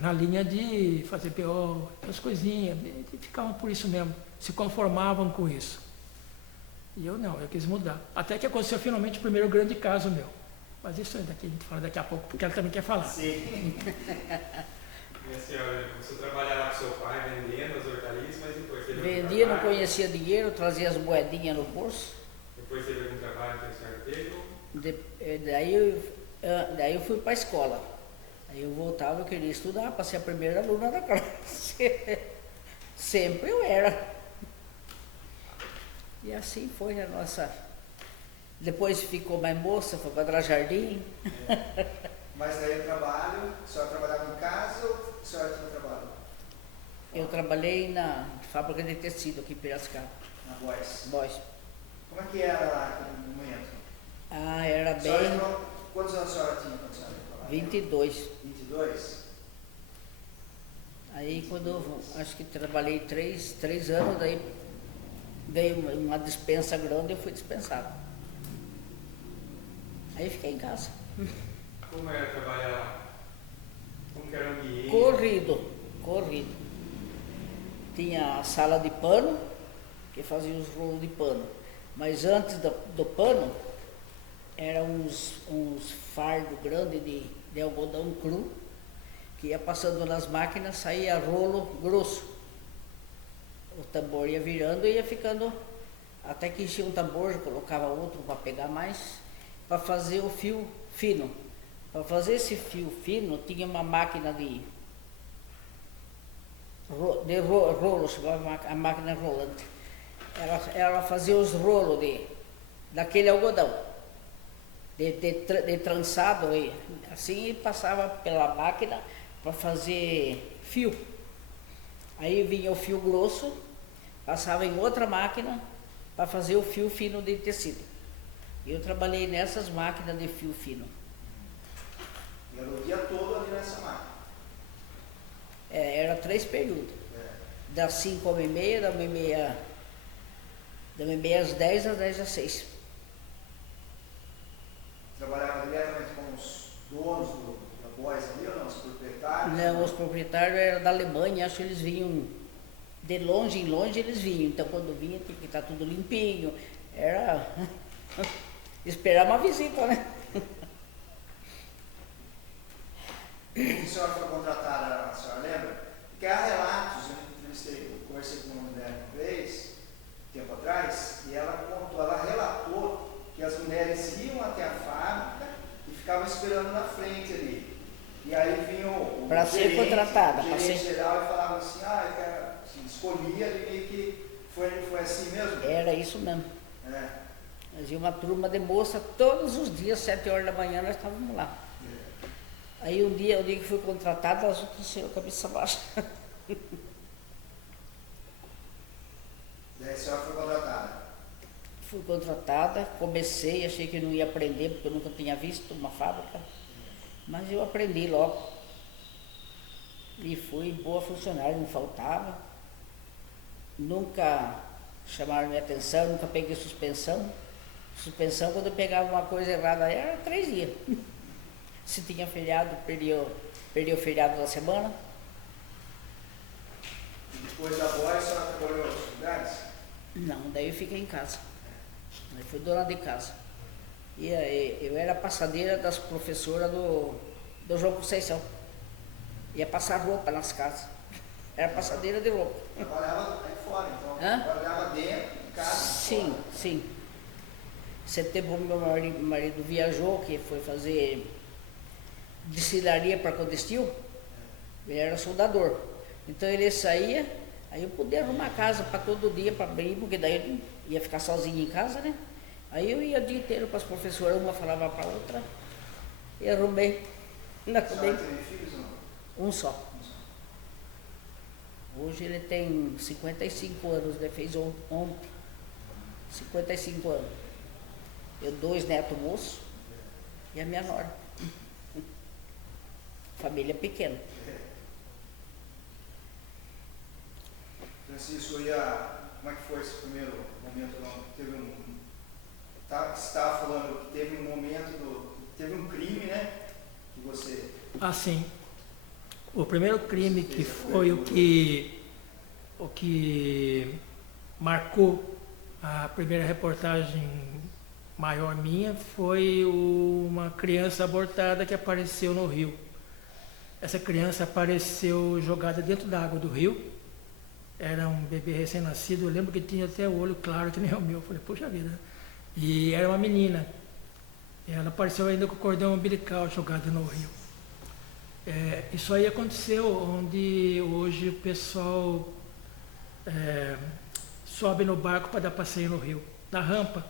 na linha de fazer BO, as coisinhas, e ficavam por isso mesmo, se conformavam com isso. E eu não, eu quis mudar. Até que aconteceu finalmente o primeiro grande caso meu. Mas isso daqui a gente fala daqui a pouco, porque ela também quer falar. Sim. E a senhora começou a trabalhar lá com seu pai, vendendo as hortaliças, mas depois teve Vendia, algum não trabalho? conhecia dinheiro, trazia as moedinhas no bolso. Depois teve algum trabalho que a senhora teve? Daí eu fui para a escola. Aí eu voltava, eu queria estudar para ser a primeira aluna da classe. Sempre eu era. E assim foi a nossa. Depois ficou mais moça, foi para Jardim. Mas daí o trabalho, a senhora trabalhava em casa ou a senhora tinha trabalho? Eu trabalhei na fábrica de tecido aqui em Piracicaba. Na Boys. Boys. Como é que era lá naquele momento? Era A senhora bem entrou- Quantos anos a senhora tinha quando a senhora trabalhava? 22. 22? Aí quando eu acho que trabalhei três anos, daí veio uma dispensa grande e eu fui dispensado. Aí fiquei em casa. Como era trabalhar lá? Como que era o ambiente? Corrido. Tinha a sala de pano, que fazia os rolos de pano. Mas antes do pano, eram uns fardos grandes de algodão cru, que ia passando nas máquinas, saía rolo grosso. O tambor ia virando e ia ficando, até que enchia um tambor, colocava outro para pegar mais, para fazer o fio fino. Para fazer esse fio fino, tinha uma máquina de rolo, chamava a máquina rolante. Ela fazia os rolos daquele algodão, de trançado, e assim passava pela máquina para fazer fio. Aí vinha o fio grosso, passava em outra máquina para fazer o fio fino de tecido. Eu trabalhei nessas máquinas de fio fino. E era o dia todo ali nessa máquina. Era 3 períodos. É. Das 5 às 1h30, da 1h30 às 10, às 10 às 6. Trabalhava diretamente com os donos da Boys ali ou não? Os proprietários? Não, os proprietários eram da Alemanha, acho que eles vinham de longe em longe, eles vinham. Então quando vinha tinha que estar tudo limpinho. Era esperar uma visita, né? Que a senhora foi contratada, a senhora lembra? Porque há relatos, eu conversei com uma mulher uma vez, tempo atrás, e ela relatou que as mulheres iam até a fábrica e ficavam esperando na frente ali. E aí vinha o Para ser contratada. o gerente geral e falava assim, eu quero, assim, escolhia e meio que foi assim mesmo? Era isso mesmo. É. Fazia uma turma de moça, todos os dias, 7 horas da manhã, nós estávamos lá. Aí o dia que fui contratada, as outras saíram cabeça baixa. Daí a senhora foi contratada. Fui contratada, comecei, achei que não ia aprender, porque eu nunca tinha visto uma fábrica. Mas eu aprendi logo. E fui boa funcionária, não faltava. Nunca chamaram minha atenção, nunca peguei suspensão. Suspensão, quando eu pegava uma coisa errada, era 3 dias. Se tinha feriado, perdi o feriado da semana. E depois da Boys, a senhora trabalhou em outros lugares? Não, daí eu fiquei em casa. Aí fui dona de casa. E aí, eu era passadeira das professoras do João Conceição. Ia passar roupa nas casas. Era passadeira de roupa. Trabalhava aí fora, então. Hã? Trabalhava dentro de casa. Sim, fora. sim. Esse tempo meu marido viajou, que foi fazer destilaria para Codestil. Ele era soldador. Então ele saía, aí eu podia arrumar casa para todo dia, para abrir, porque daí ele ia ficar sozinho em casa, né? Aí eu ia o dia inteiro para as professoras, uma falava para a outra, e arrumei. A senhora teve filhos ou não? Um só. Hoje ele tem 55 anos, ele fez ontem. 55 anos. Eu 2 netos moços e a minha nora. Família pequena. Francisco, como é que foi esse primeiro momento? Você estava falando que teve um momento, teve um crime, né? Que você... Assim, o primeiro crime que foi o que marcou a primeira reportagem maior minha foi uma criança abortada que apareceu no rio. Essa criança apareceu jogada dentro da água do rio. Era um bebê recém-nascido, eu lembro que tinha até o olho claro, que nem o meu. Eu falei, poxa vida. E era uma menina. Ela apareceu ainda com o cordão umbilical jogado no rio. Isso aí aconteceu onde hoje o pessoal sobe no barco para dar passeio no rio. Na rampa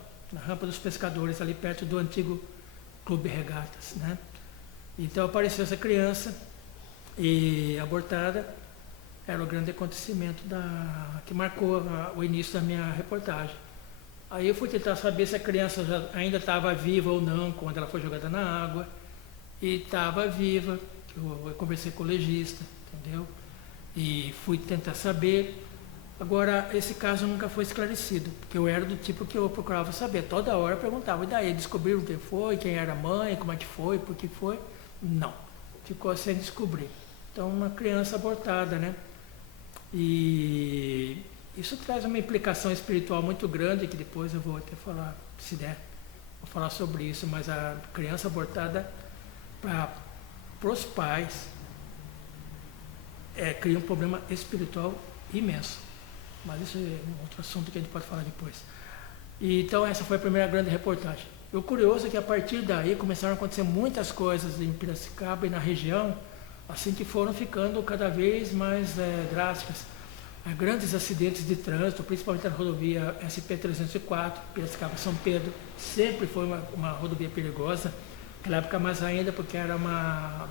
dos pescadores, ali perto do antigo Clube Regatas, né? Então apareceu essa criança e abortada. Era o grande acontecimento que marcou o início da minha reportagem. Aí eu fui tentar saber se a criança ainda estava viva ou não quando ela foi jogada na água. E estava viva. Eu conversei com o legista, entendeu? E fui tentar saber. Agora, esse caso nunca foi esclarecido, porque eu era do tipo que eu procurava saber. Toda hora eu perguntava, e daí? Descobriram quem foi, quem era a mãe, como é que foi, por que foi? Não, ficou sem descobrir. Então, uma criança abortada, né? E isso traz uma implicação espiritual muito grande, que depois eu vou até falar, se der, vou falar sobre isso, mas a criança abortada para os pais cria um problema espiritual imenso. Mas isso é um outro assunto que a gente pode falar depois. E, então essa foi a primeira grande reportagem. O curioso é que a partir daí começaram a acontecer muitas coisas em Piracicaba e na região, assim que foram ficando cada vez mais drásticas. Grandes acidentes de trânsito, principalmente na rodovia SP-304, Piracicaba-São Pedro, sempre foi uma rodovia perigosa, naquela época mais ainda porque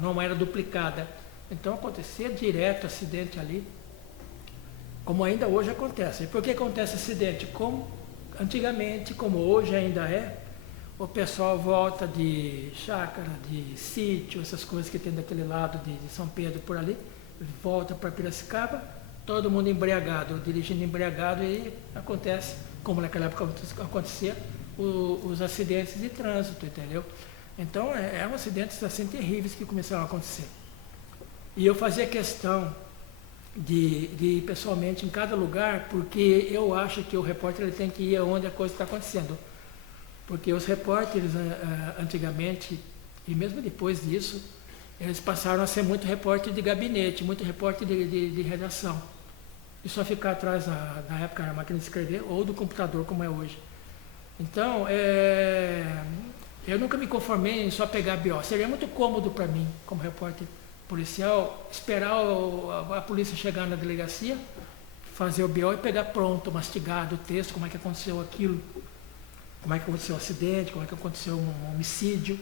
não era duplicada. Então acontecia direto acidente ali, como ainda hoje acontece. E por que acontece acidente? Como antigamente, como hoje ainda o pessoal volta de chácara, de sítio, essas coisas que tem daquele lado de São Pedro por ali, volta para Piracicaba, todo mundo embriagado, dirigindo embriagado, e acontece, como naquela época acontecia, os acidentes de trânsito, entendeu? Então, eram acidentes assim terríveis que começaram a acontecer. E eu fazia questão de ir pessoalmente em cada lugar, porque eu acho que o repórter ele tem que ir onde a coisa está acontecendo. Porque os repórteres, antigamente, e mesmo depois disso, eles passaram a ser muito repórter de gabinete, muito repórter de redação. E só ficar atrás, na época, da máquina de escrever, ou do computador, como é hoje. Então, eu nunca me conformei em só pegar BO. Seria muito cômodo para mim, como repórter policial, esperar a polícia chegar na delegacia, fazer o BO e pegar pronto, mastigado o texto, como é que aconteceu aquilo, como é que aconteceu o acidente, como é que aconteceu um homicídio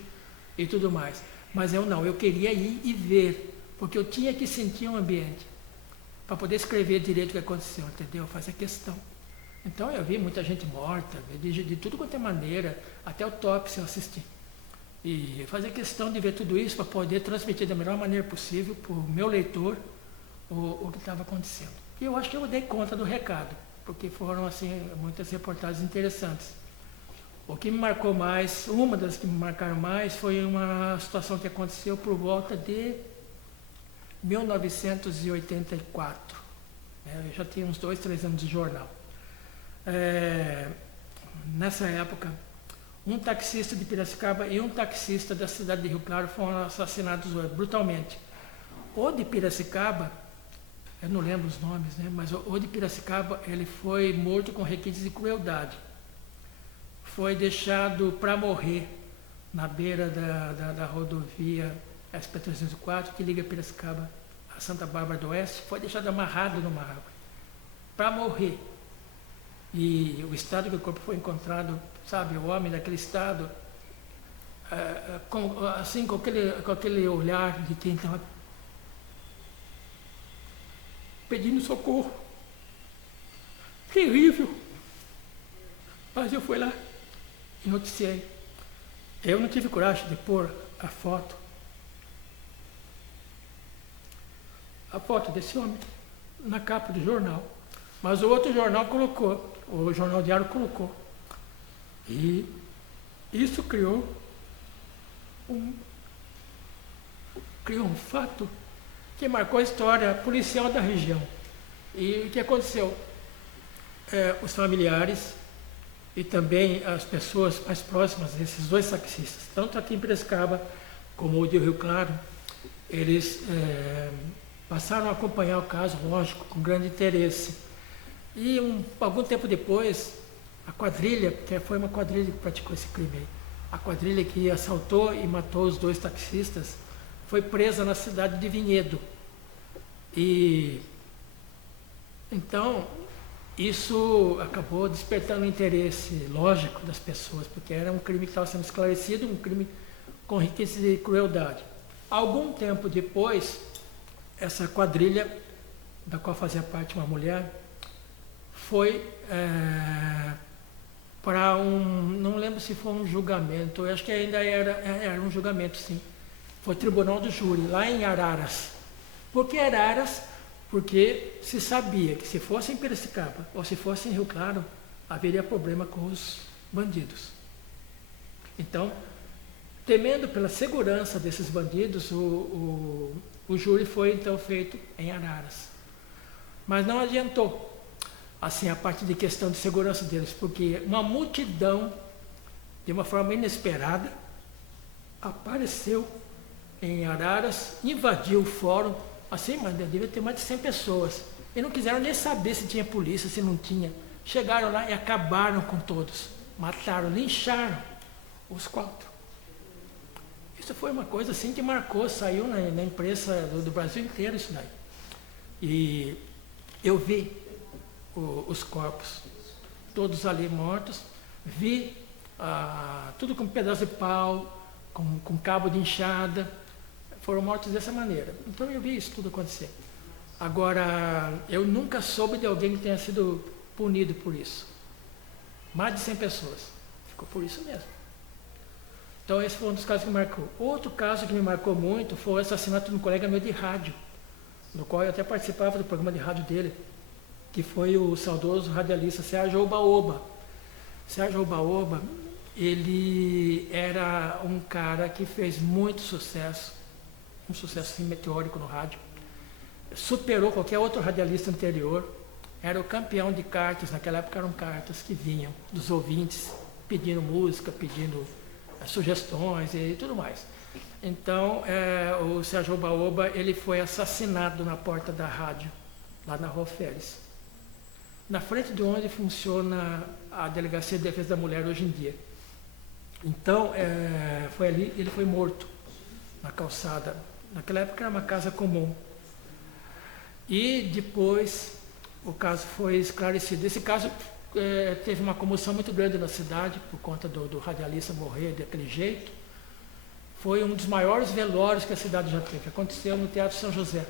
e tudo mais. Mas eu queria ir e ver, porque eu tinha que sentir o ambiente, para poder escrever direito o que aconteceu, entendeu? Fazer questão. Então eu vi muita gente morta, de tudo quanto é maneira, até autópsia eu assisti. E fazer questão de ver tudo isso para poder transmitir da melhor maneira possível para o meu leitor o que estava acontecendo. E eu acho que eu dei conta do recado, porque foram assim muitas reportagens interessantes. O que me marcou mais, uma das que me marcaram mais, foi uma situação que aconteceu por volta de 1984. Eu já tinha uns 2, 3 anos de jornal. Nessa época, um taxista de Piracicaba e um taxista da cidade de Rio Claro foram assassinados brutalmente. O de Piracicaba eu não lembro os nomes, né? Mas o de Piracicaba, ele foi morto com requintes de crueldade. Foi deixado para morrer na beira da rodovia SP-304, que liga Piracicaba a Santa Bárbara do Oeste, foi deixado amarrado numa árvore, para morrer. E o estado que o corpo foi encontrado, sabe, o homem daquele estado, com aquele olhar de quem estava pedindo socorro. Terrível. Mas eu fui lá e noticiei. Eu não tive coragem de pôr a foto desse homem na capa do jornal. Mas o outro jornal colocou, o Jornal Diário colocou. E isso criou um fato que marcou a história policial da região. E o que aconteceu? Os familiares e também as pessoas mais próximas desses dois taxistas, tanto aqui em Piracicaba como o de Rio Claro, eles passaram a acompanhar o caso, lógico, com grande interesse. E algum tempo depois, a quadrilha, que foi uma quadrilha que praticou esse crime aí, a quadrilha que assaltou e matou os dois taxistas, foi presa na cidade de Vinhedo. E então isso acabou despertando o interesse lógico das pessoas, porque era um crime que estava sendo esclarecido, um crime com requintes de crueldade. Algum tempo depois, essa quadrilha, da qual fazia parte uma mulher, foi para não lembro se foi um julgamento, eu acho que ainda era um julgamento, sim. Foi tribunal do júri, lá em Araras. Por que Araras? Porque se sabia que se fosse em Piracicaba ou se fosse em Rio Claro, haveria problema com os bandidos. Então, temendo pela segurança desses bandidos, o júri foi então feito em Araras. Mas não adiantou, assim, a parte de questão de segurança deles, porque uma multidão, de uma forma inesperada, apareceu em Araras, invadiu o fórum, assim, mas devia ter mais de 100 pessoas. E não quiseram nem saber se tinha polícia, se não tinha. Chegaram lá e acabaram com todos. Mataram, lincharam os 4. Isso foi uma coisa assim que marcou, saiu na imprensa do Brasil inteiro isso daí. E eu vi os corpos, todos ali mortos, vi tudo com pedaço de pau, com cabo de enxada, foram mortos dessa maneira. Então eu vi isso tudo acontecer. Agora, eu nunca soube de alguém que tenha sido punido por isso. Mais de 100 pessoas. Ficou por isso mesmo. Então esse foi um dos casos que me marcou. Outro caso que me marcou muito foi o assassinato de um colega meu de rádio, no qual eu até participava do programa de rádio dele, que foi o saudoso radialista Sérgio Oba-Oba. Sérgio Oba-Oba, ele era um cara que fez muito sucesso, um sucesso assim, meteórico no rádio, superou qualquer outro radialista anterior, era o campeão de cartas, naquela época eram cartas que vinham dos ouvintes, pedindo música, pedindo sugestões e tudo mais. Então, o Sérgio Oba-Oba, ele foi assassinado na porta da rádio, lá na Rua Félix, na frente de onde funciona a Delegacia de Defesa da Mulher hoje em dia. Então, foi ali, ele foi morto na calçada. Naquela época era uma casa comum. E depois o caso foi esclarecido. Esse caso teve uma comoção muito grande na cidade por conta do radialista morrer daquele jeito. Foi um dos maiores velórios que a cidade já teve. Aconteceu no Teatro São José.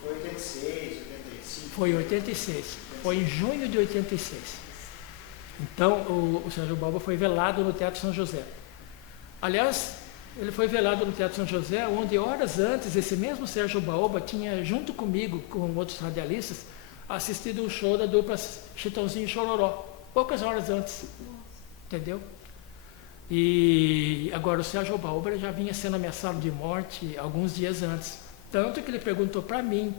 Foi 86, 85? Foi em 86. Foi em junho de 86. Então, o Sérgio Oba-Oba foi velado no Teatro São José. Aliás, ele foi velado no Teatro São José, onde horas antes, esse mesmo Sérgio Oba-Oba tinha, junto comigo, com outros radialistas, assistido o show da dupla Chitãozinho e Chororó, poucas horas antes, entendeu? E agora o Sérgio Oba-Oba já vinha sendo ameaçado de morte alguns dias antes, tanto que ele perguntou para mim,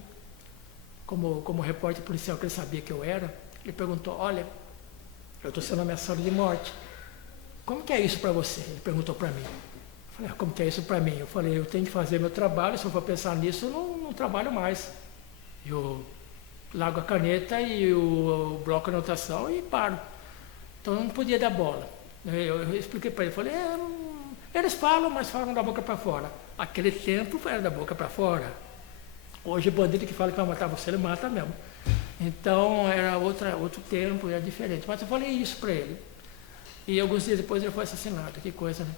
como repórter policial, que ele sabia que eu era, ele perguntou: olha, eu estou sendo ameaçado de morte, como que é isso para você? Ele perguntou para mim. Eu falei: como que é isso para mim? Eu falei: eu tenho que fazer meu trabalho, se eu for pensar nisso, eu não trabalho mais. Eu largo a caneta e o bloco de anotação e paro. Então eu não podia dar bola. Eu expliquei para ele, falei, eles falam, mas falam da boca para fora. Aquele tempo era da boca para fora. Hoje o bandido que fala que vai matar você, ele mata mesmo. Então era outro tempo, era diferente. Mas eu falei isso para ele. E alguns dias depois ele foi assassinado, que coisa, né?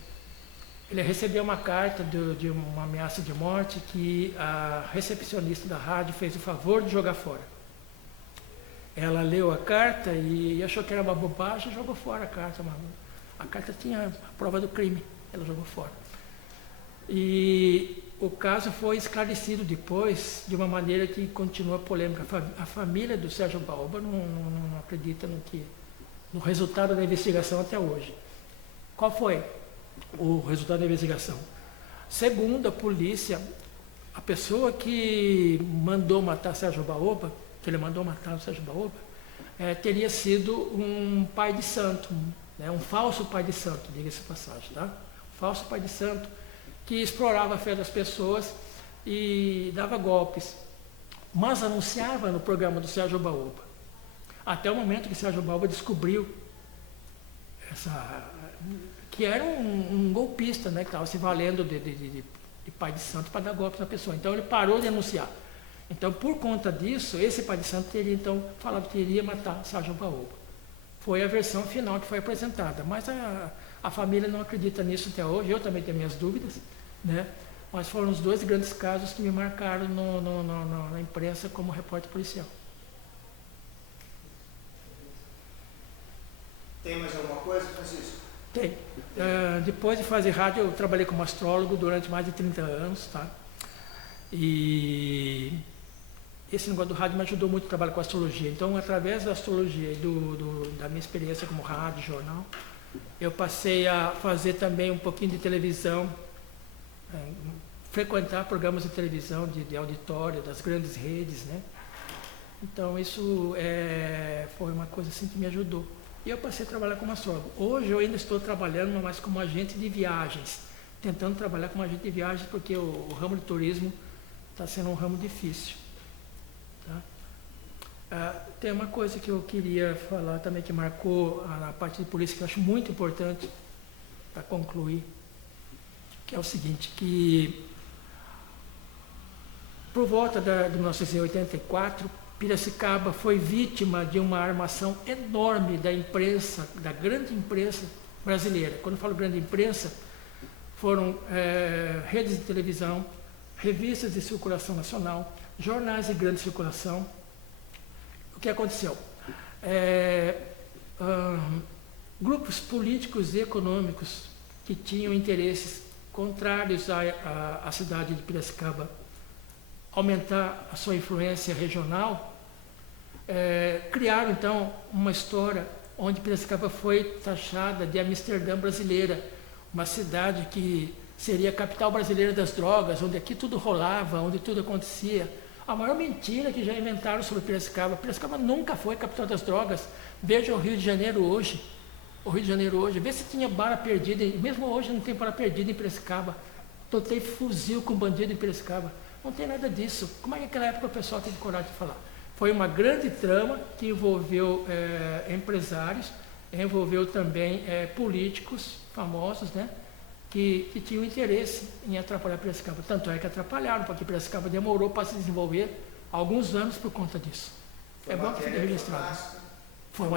Ele recebeu uma carta de uma ameaça de morte que a recepcionista da rádio fez o favor de jogar fora. Ela leu a carta e achou que era uma bobagem e jogou fora a carta. A carta tinha a prova do crime, ela jogou fora. E o caso foi esclarecido depois de uma maneira que continua polêmica. A família do Sérgio Baoba não acredita no resultado da investigação até hoje. Qual foi o resultado da investigação? Segundo a polícia, a pessoa que mandou matar Sérgio Baoba, que ele mandou matar o Sérgio Baoba, teria sido um pai de santo, né, um falso pai de santo, diga-se de passagem, tá? Um falso pai de santo que explorava a fé das pessoas e dava golpes, mas anunciava no programa do Sérgio Baoba. Até o momento que Sérgio Baoba descobriu que era um golpista, né, que estava se valendo de pai de santo para dar golpes na pessoa. Então ele parou de anunciar. Então, por conta disso, esse pai de santo teria então falado que iria matar Sérgio Baoba. Foi a versão final que foi apresentada, mas a família não acredita nisso até hoje. Eu também tenho minhas dúvidas, né? Mas foram os dois grandes casos que me marcaram na imprensa como repórter policial. Tem mais alguma coisa, Francisco? Tem. Depois de fazer rádio, eu trabalhei como astrólogo durante mais de 30 anos, tá? E esse negócio do rádio me ajudou muito a trabalhar com astrologia. Então, através da astrologia e da minha experiência como rádio, jornal, eu passei a fazer também um pouquinho de televisão, frequentar programas de televisão, de auditório, das grandes redes, né? Então, isso foi uma coisa assim que me ajudou. E eu passei a trabalhar como astrólogo. Hoje eu ainda estou trabalhando, mas como agente de viagens, tentando trabalhar como agente de viagens, porque o ramo de turismo está sendo um ramo difícil. Tá? Tem uma coisa que eu queria falar também que marcou na parte de polícia, que eu acho muito importante para concluir, que é o seguinte, que por volta de 1984, Piracicaba foi vítima de uma armação enorme da imprensa, da grande imprensa brasileira. Quando eu falo grande imprensa, foram redes de televisão, revistas de circulação nacional, jornais de grande circulação. O que aconteceu? Grupos políticos e econômicos que tinham interesses contrários à cidade de Piracicaba aumentar a sua influência regional, criaram então uma história onde Piracicaba foi taxada de Amsterdã brasileira, uma cidade que seria a capital brasileira das drogas, onde aqui tudo rolava, onde tudo acontecia. A maior mentira que já inventaram sobre Piracicaba. Piracicaba nunca foi capital das drogas. Veja o Rio de Janeiro hoje. O Rio de Janeiro hoje. Vê se tinha bala perdida. Mesmo hoje não tem bala perdida em Piracicaba. Totei fuzil com bandido em Piracicaba. Não tem nada disso. Como é que naquela época o pessoal teve coragem de falar? Foi uma grande trama que envolveu empresários, envolveu também políticos famosos, né? Que tinham interesse em atrapalhar Piracicaba. Tanto é que atrapalharam, porque Piracicaba demorou para se desenvolver alguns anos por conta disso. É bom que fique registrado. Foi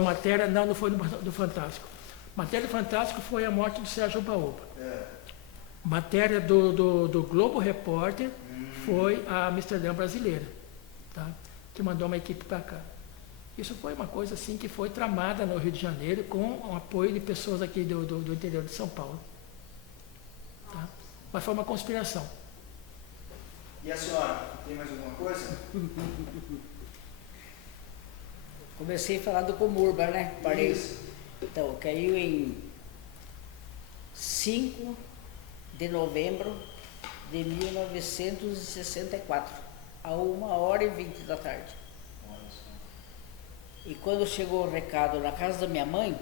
matéria, não foi do Fantástico. Matéria do Fantástico foi a morte do Sérgio Baoba. Matéria do Globo Repórter foi a Amsterdã brasileira, tá? Que mandou uma equipe para cá. Isso foi uma coisa assim que foi tramada no Rio de Janeiro com o apoio de pessoas aqui do interior de São Paulo. Tá? Mas foi uma conspiração. E a senhora, tem mais alguma coisa? Comecei a falar do Comurba, né? Parei. Isso. Então, caiu em 5 de novembro de 1964, a 1h20 da tarde. E quando chegou o recado na casa da minha mãe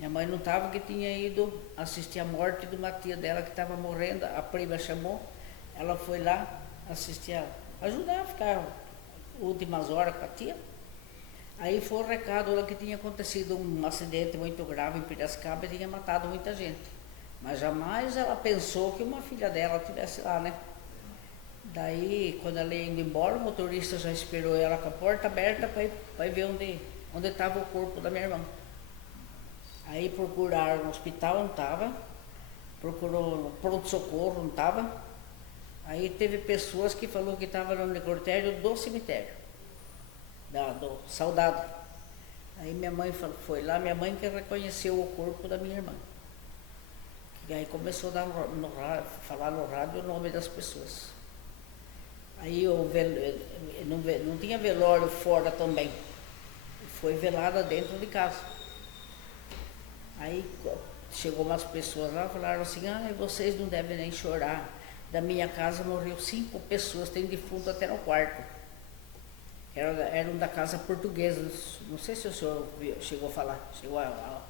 não estava, que tinha ido assistir a morte de uma tia dela que estava morrendo, a prima chamou, ela foi lá assistir Ajudava a ficar últimas horas com a tia. Aí foi o recado lá que tinha acontecido um acidente muito grave em Piracicaba e tinha matado muita gente. Mas jamais ela pensou que uma filha dela estivesse lá, né? Daí, quando ela ia indo embora, o motorista já esperou ela com a porta aberta para ir ver onde estava o corpo da minha irmã. Aí procuraram no hospital, não estava. Procurou no pronto-socorro, não estava. Aí teve pessoas que falou que estava no necrotério do cemitério, do soldado. Aí minha mãe foi lá, minha mãe que reconheceu o corpo da minha irmã. E aí começou a dar falar no rádio o nome das pessoas. Aí não tinha velório fora também. Foi velada dentro de casa. Aí chegou umas pessoas lá e falaram assim, vocês não devem nem chorar. Da minha casa morreu 5 pessoas, tem defunto até no quarto. Eram da casa portuguesa. Não sei se o senhor chegou a falar, chegou a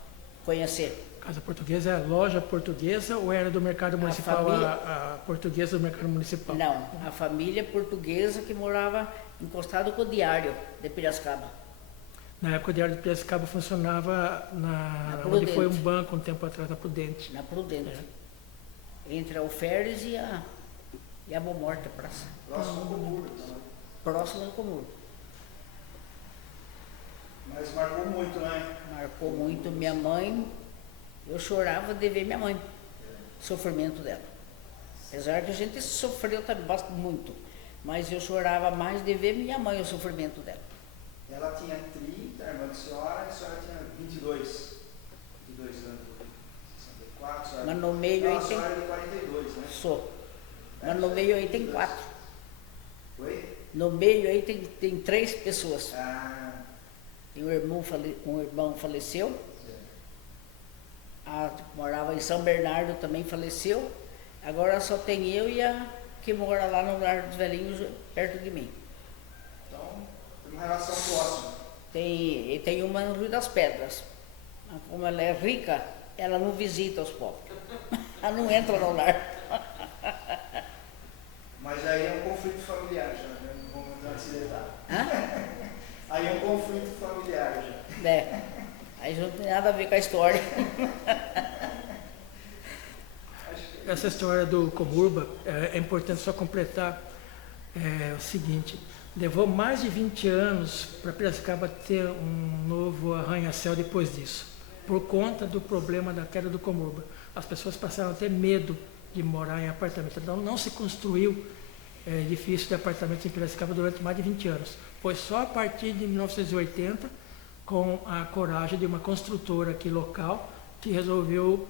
conhecer. Casa portuguesa é loja portuguesa ou era do mercado municipal, a portuguesa do mercado municipal? Não, a família portuguesa que morava encostado com o Diário de Piracicaba. Na época o Diário de Piracicaba funcionava onde foi um banco um tempo atrás, na Prudente. Na Prudente. É. Entre a Alferes e a Boa Morte, a praça. Próximo ao Comur. Próximo ao Comur. Mas marcou muito, né? Marcou muito minha mãe. Eu chorava de ver minha mãe, o sofrimento dela. Apesar que a gente sofreu também muito, mas eu chorava mais de ver minha mãe, o sofrimento dela. Ela tinha 30, a irmã da senhora, e a senhora tinha 22 anos, 64, Mas no meio aí a senhora é de 42, né? Sou. Mas no meio aí tem 4. Oi? No meio aí tem 3 pessoas. Ah. Tem um irmão faleceu. Morava em São Bernardo, também faleceu. Agora só tem eu e a que mora lá no Lar dos Velhinhos, perto de mim. Então, tem uma relação próxima. Tem uma no Rio das Pedras. Como ela é rica, ela não visita os pobres. Ela não entra no lar. Mas aí é um conflito familiar já, né? Não vamos entrar nesse detalhe. Hã? Aí é um conflito familiar já. É. Aí não tem nada a ver com a história. Essa história do Comurba, é importante só completar o seguinte, levou mais de 20 anos para Piracicaba ter um novo arranha-céu depois disso, por conta do problema da queda do Comurba. As pessoas passaram a ter medo de morar em apartamento, então não se construiu edifício de apartamentos em Piracicaba durante mais de 20 anos. Foi só a partir de 1980, com a coragem de uma construtora aqui local, que resolveu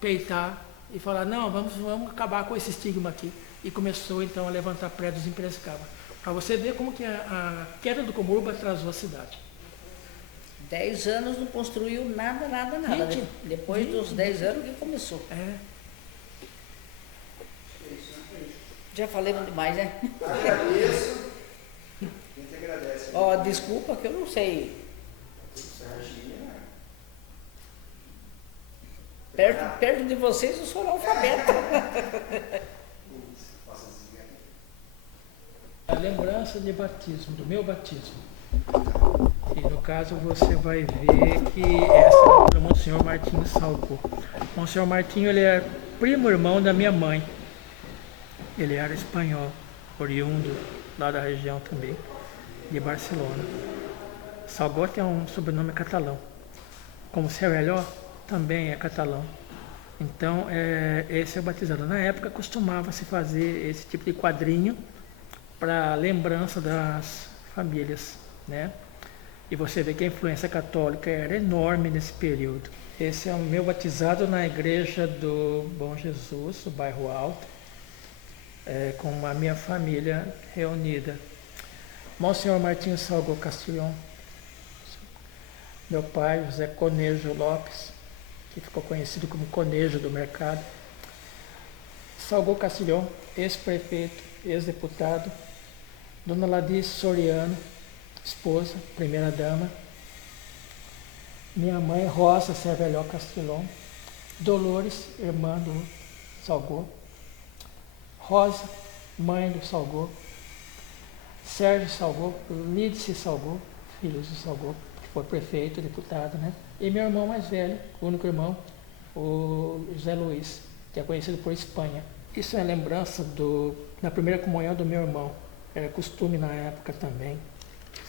peitar e falar, não, vamos acabar com esse estigma aqui. E começou então a levantar prédios em Piracicaba. Para você ver como que a queda do Comurba atrasou a cidade. 10 anos não construiu nada. 20. Depois dos 10 anos que começou. Já falamos demais, né? Agradeço. Quem te agradece? Desculpa que eu não sei. Perto de vocês eu sou analfabeto. A lembrança de batismo, do meu batismo. E no caso você vai ver que essa é do Monsenhor Martinho Salgó. Monsenhor Martinho, ele é primo irmão da minha mãe. Ele era espanhol, oriundo lá da região também, de Barcelona. Salgó tem um sobrenome catalão. Como Cerveló também é catalão. Então, esse é o batizado. Na época costumava-se fazer esse tipo de quadrinho para lembrança das famílias, né? E você vê que a influência católica era enorme nesse período. Esse é o meu batizado na igreja do Bom Jesus, do bairro Alto, com a minha família reunida. Monsenhor Martinho Salgó Castilhon, meu pai, José Conejo Lopes, que ficou conhecido como Conejo do Mercado. Salgó Castilhon, ex-prefeito, ex-deputado. Dona Ladice Soriano, esposa, primeira-dama. Minha mãe, Rosa Cerveló Castilhon. Dolores, irmã do Salgó. Rosa, mãe do Salgó. Sérgio Salgou, Lídice Salgou, filhos do Salgou, que foi prefeito, deputado, né? E meu irmão mais velho, o único irmão, o José Luiz, que é conhecido por Espanha. Isso é lembrança da primeira comunhão do meu irmão. Era costume na época também.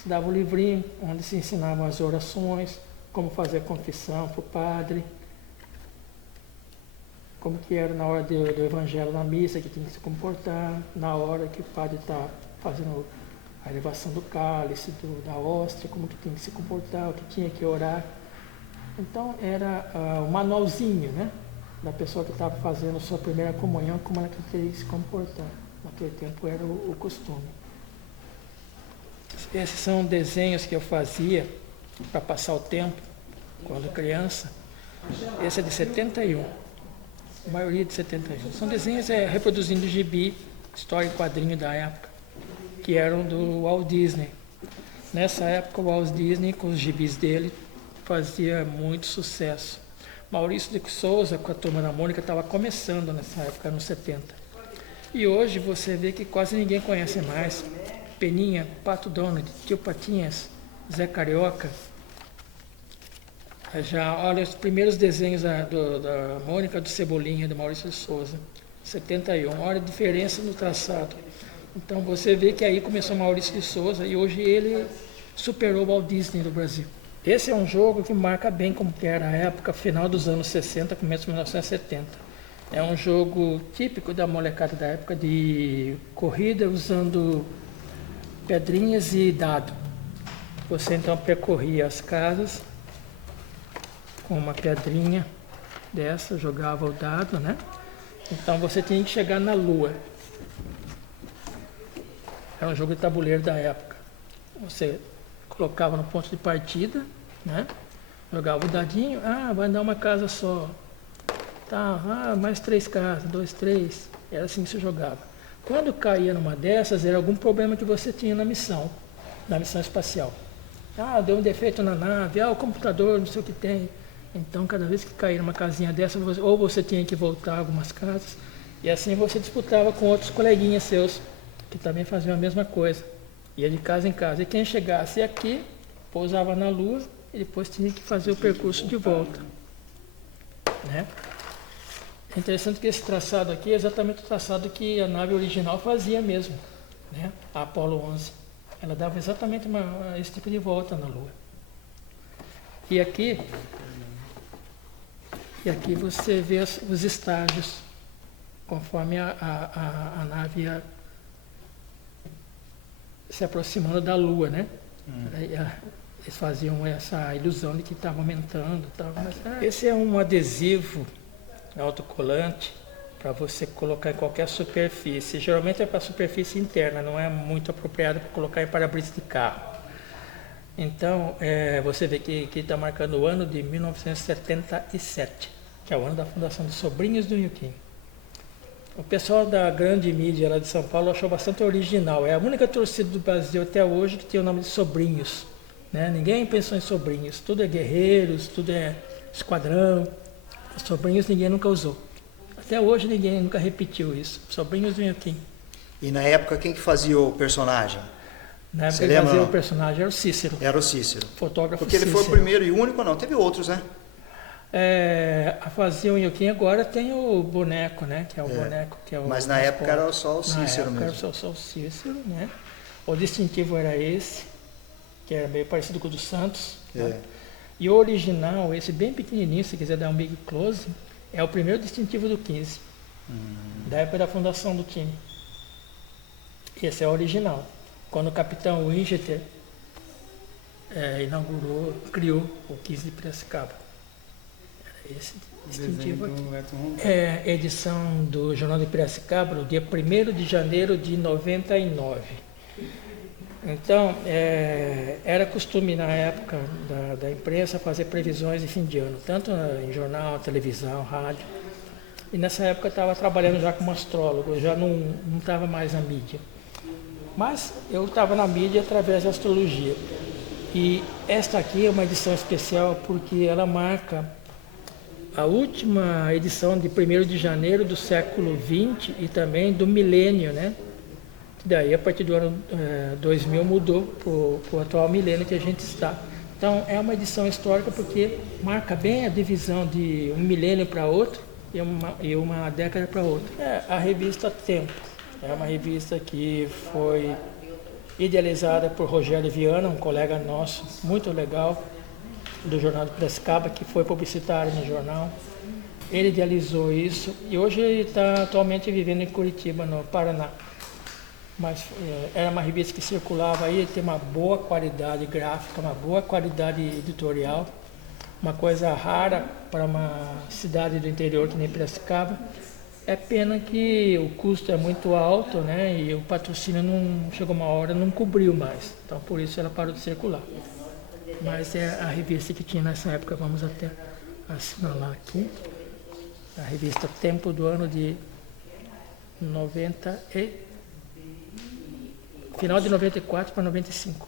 Se dava um livrinho onde se ensinavam as orações, como fazer confissão para o padre, como que era na hora do evangelho na missa, que tinha que se comportar, na hora que o padre está fazendo a elevação do cálice, da hóstia, como que tinha que se comportar, o que tinha que orar. Então era o manualzinho, né, da pessoa que estava fazendo a sua primeira comunhão, como ela teria que se comportar. Naquele tempo era o costume. Esses são desenhos que eu fazia para passar o tempo, quando criança. Esse é de 71. A maioria de 71. São desenhos reproduzindo gibi, história e quadrinho da época, que eram do Walt Disney. Nessa época, o Walt Disney, com os gibis dele, fazia muito sucesso. Maurício de Souza, com a Turma da Mônica, estava começando nessa época, nos 70. E hoje você vê que quase ninguém conhece mais. Peninha, Pato Donald, Tio Patinhas, Zé Carioca. Já olha os primeiros desenhos da Mônica, do Cebolinha, do Maurício de Souza, 71. Olha a diferença no traçado. Então você vê que aí começou Maurício de Souza e hoje ele superou o Walt Disney do Brasil. Esse é um jogo que marca bem como que era a época, final dos anos 60, começo de 1970. É um jogo típico da molecada da época de corrida usando pedrinhas e dado. Você então percorria as casas com uma pedrinha dessa, jogava o dado, né? Então você tinha que chegar na lua. Era um jogo de tabuleiro da época. Você colocava no ponto de partida, né? Jogava o dadinho, vai dar uma casa só. Tá, mais 3 casas, 2, 3. Era assim que se jogava. Quando caía numa dessas, era algum problema que você tinha na missão espacial. Deu um defeito na nave, o computador, não sei o que tem. Então, cada vez que caía numa casinha dessa, ou você tinha que voltar algumas casas, e assim você disputava com outros coleguinhas seus, que também faziam a mesma coisa. Ia de casa em casa. E quem chegasse aqui, pousava na lua, e depois tinha que fazer o percurso de volta. Né? É interessante que esse traçado aqui é exatamente o traçado que a nave original fazia mesmo, né? A Apollo 11. Ela dava exatamente esse tipo de volta na lua. E aqui você vê os estágios, conforme a nave ia se aproximando da Lua, né? Eles faziam essa ilusão de que estava aumentando. Esse é um adesivo autocolante para você colocar em qualquer superfície. Geralmente é para superfície interna, não é muito apropriado para colocar em para-brisa de carro. Então, você vê que está marcando o ano de 1977, que é o ano da fundação dos Sobrinhos do Inhoquim. O pessoal da grande mídia lá de São Paulo achou bastante original. É a única torcida do Brasil até hoje que tem o nome de Sobrinhos. Né? Ninguém pensou em Sobrinhos. Tudo é Guerreiros, tudo é Esquadrão. Os Sobrinhos ninguém nunca usou. Até hoje ninguém nunca repetiu isso. Sobrinhos do Inhoquim. E na época quem que fazia o personagem? Na época que fazia o personagem era o Cícero. Era o Cícero. Fotógrafo Porque ele Cícero. foi o primeiro e único, não? Teve outros, né? A fazia o Inhoquim, agora tem o boneco, né? Que é o boneco que é o. Mas na época era só o Cícero mesmo. Na época era só o Cícero, né? O distintivo era esse, que era meio parecido com o do Santos. Né? E o original, esse bem pequenininho, se quiser dar um big close, é o primeiro distintivo do 15, da época da fundação do time. Esse é o original. Quando o capitão Winchester criou o 15 de Piracicaba. Esse distintivo aqui. É edição do Jornal de Piracicaba, no dia 1º de janeiro de 99. Então, era costume na época da imprensa fazer previsões de fim de ano, tanto em jornal, televisão, rádio. E nessa época eu estava trabalhando já como astrólogo, eu já não estava mais na mídia. Mas eu estava na mídia através da astrologia. E esta aqui é uma edição especial porque ela marca a última edição de 1º de janeiro do século XX e também do milênio, né? Daí, a partir do ano 2000, mudou para o atual milênio que a gente está. Então, é uma edição histórica porque marca bem a divisão de um milênio para outro e uma década para outra. É a revista Tempo. É uma revista que foi idealizada por Rogério Viana, um colega nosso, muito legal, do Jornal de Piracicaba, que foi publicitário no jornal. Ele idealizou isso e hoje ele está atualmente vivendo em Curitiba, no Paraná. Mas era uma revista que circulava aí, tem uma boa qualidade gráfica, uma boa qualidade editorial, uma coisa rara para uma cidade do interior que nem Piracicaba. É pena que o custo é muito alto, né? E o patrocínio não chegou uma hora, não cobriu mais. Então por isso ela parou de circular. Mas é a revista que tinha nessa época, vamos até assinalar aqui. A revista Tempo do ano de final de 94 para 95.